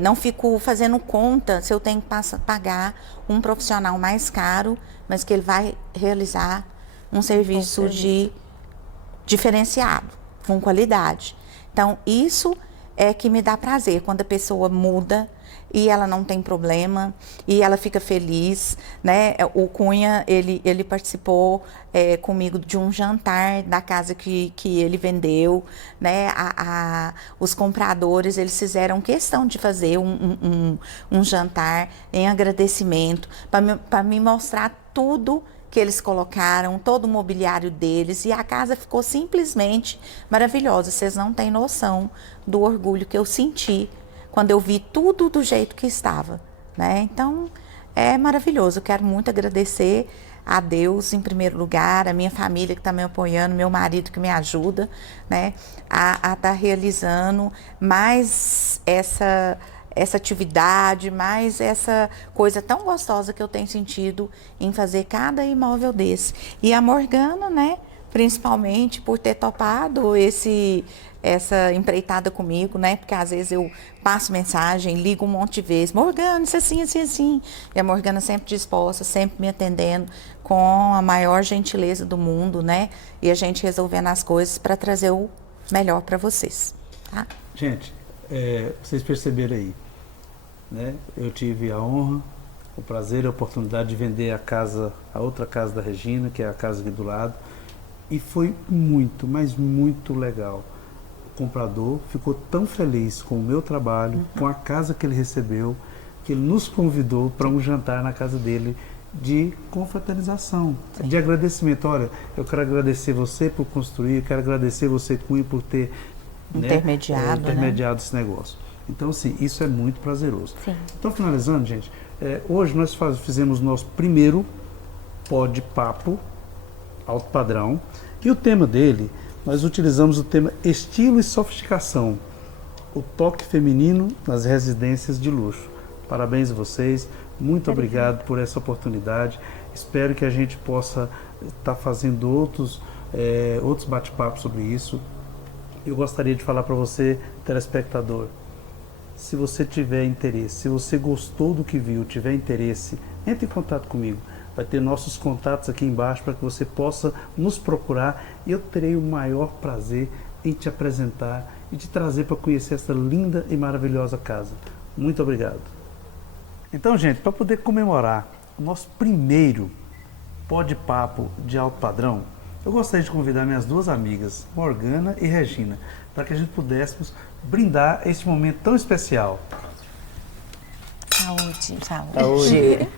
não fico fazendo conta se eu tenho que pagar um profissional mais caro, mas que ele vai realizar um serviço diferenciado, com qualidade. Então, isso é que me dá prazer, quando a pessoa muda e ela não tem problema, e ela fica feliz, né? O Cunha, ele participou comigo de um jantar da casa que ele vendeu, né? Os compradores, eles fizeram questão de fazer um jantar em agradecimento, para me mostrar tudo que eles colocaram, todo o mobiliário deles, e a casa ficou simplesmente maravilhosa. Vocês não têm noção do orgulho que eu senti quando eu vi tudo do jeito que estava, né? Então, é maravilhoso. Eu quero muito agradecer a Deus, em primeiro lugar, a minha família que está me apoiando, meu marido que me ajuda, né, a estar realizando mais essa atividade, mais essa coisa tão gostosa que eu tenho sentido em fazer cada imóvel desse. E a Morgana, né, principalmente por ter topado essa empreitada comigo, né, porque às vezes eu passo mensagem, ligo um monte de vezes, Morgana, isso assim, assim, assim. E a Morgana sempre disposta, sempre me atendendo com a maior gentileza do mundo, né, e a gente resolvendo as coisas para trazer o melhor para vocês, tá? Gente, vocês perceberam aí, né? Eu tive a honra, o prazer e a oportunidade de vender a outra casa da Regina, que é a casa aqui do lado, e foi muito, mas muito legal. O comprador ficou tão feliz com o meu trabalho, com a casa que ele recebeu, que ele nos convidou para um jantar na casa dele de confraternização, de agradecimento. Olha, eu quero agradecer você por construir, eu quero agradecer você, Cunha, por ter intermediado esse negócio. Então, sim, isso é muito prazeroso. Sim. Então, finalizando, gente, hoje nós fizemos nosso primeiro Pod-Papo alto padrão, e o tema dele, nós utilizamos o tema estilo e sofisticação, o toque feminino nas residências de luxo. Parabéns a vocês, muito obrigado por essa oportunidade. Espero que a gente possa estar fazendo outros bate-papos sobre isso. Eu gostaria de falar para você, telespectador, se você tiver interesse, se você gostou do que viu, tiver interesse, entre em contato comigo. Vai ter nossos contatos aqui embaixo para que você possa nos procurar, e eu terei o maior prazer em te apresentar e te trazer para conhecer essa linda e maravilhosa casa. Muito obrigado. Então, gente, para poder comemorar o nosso primeiro Pod-Papo de alto padrão, eu gostaria de convidar minhas duas amigas, Morgana e Regina, para que a gente pudéssemos brindar este momento tão especial. Saúde. Saúde.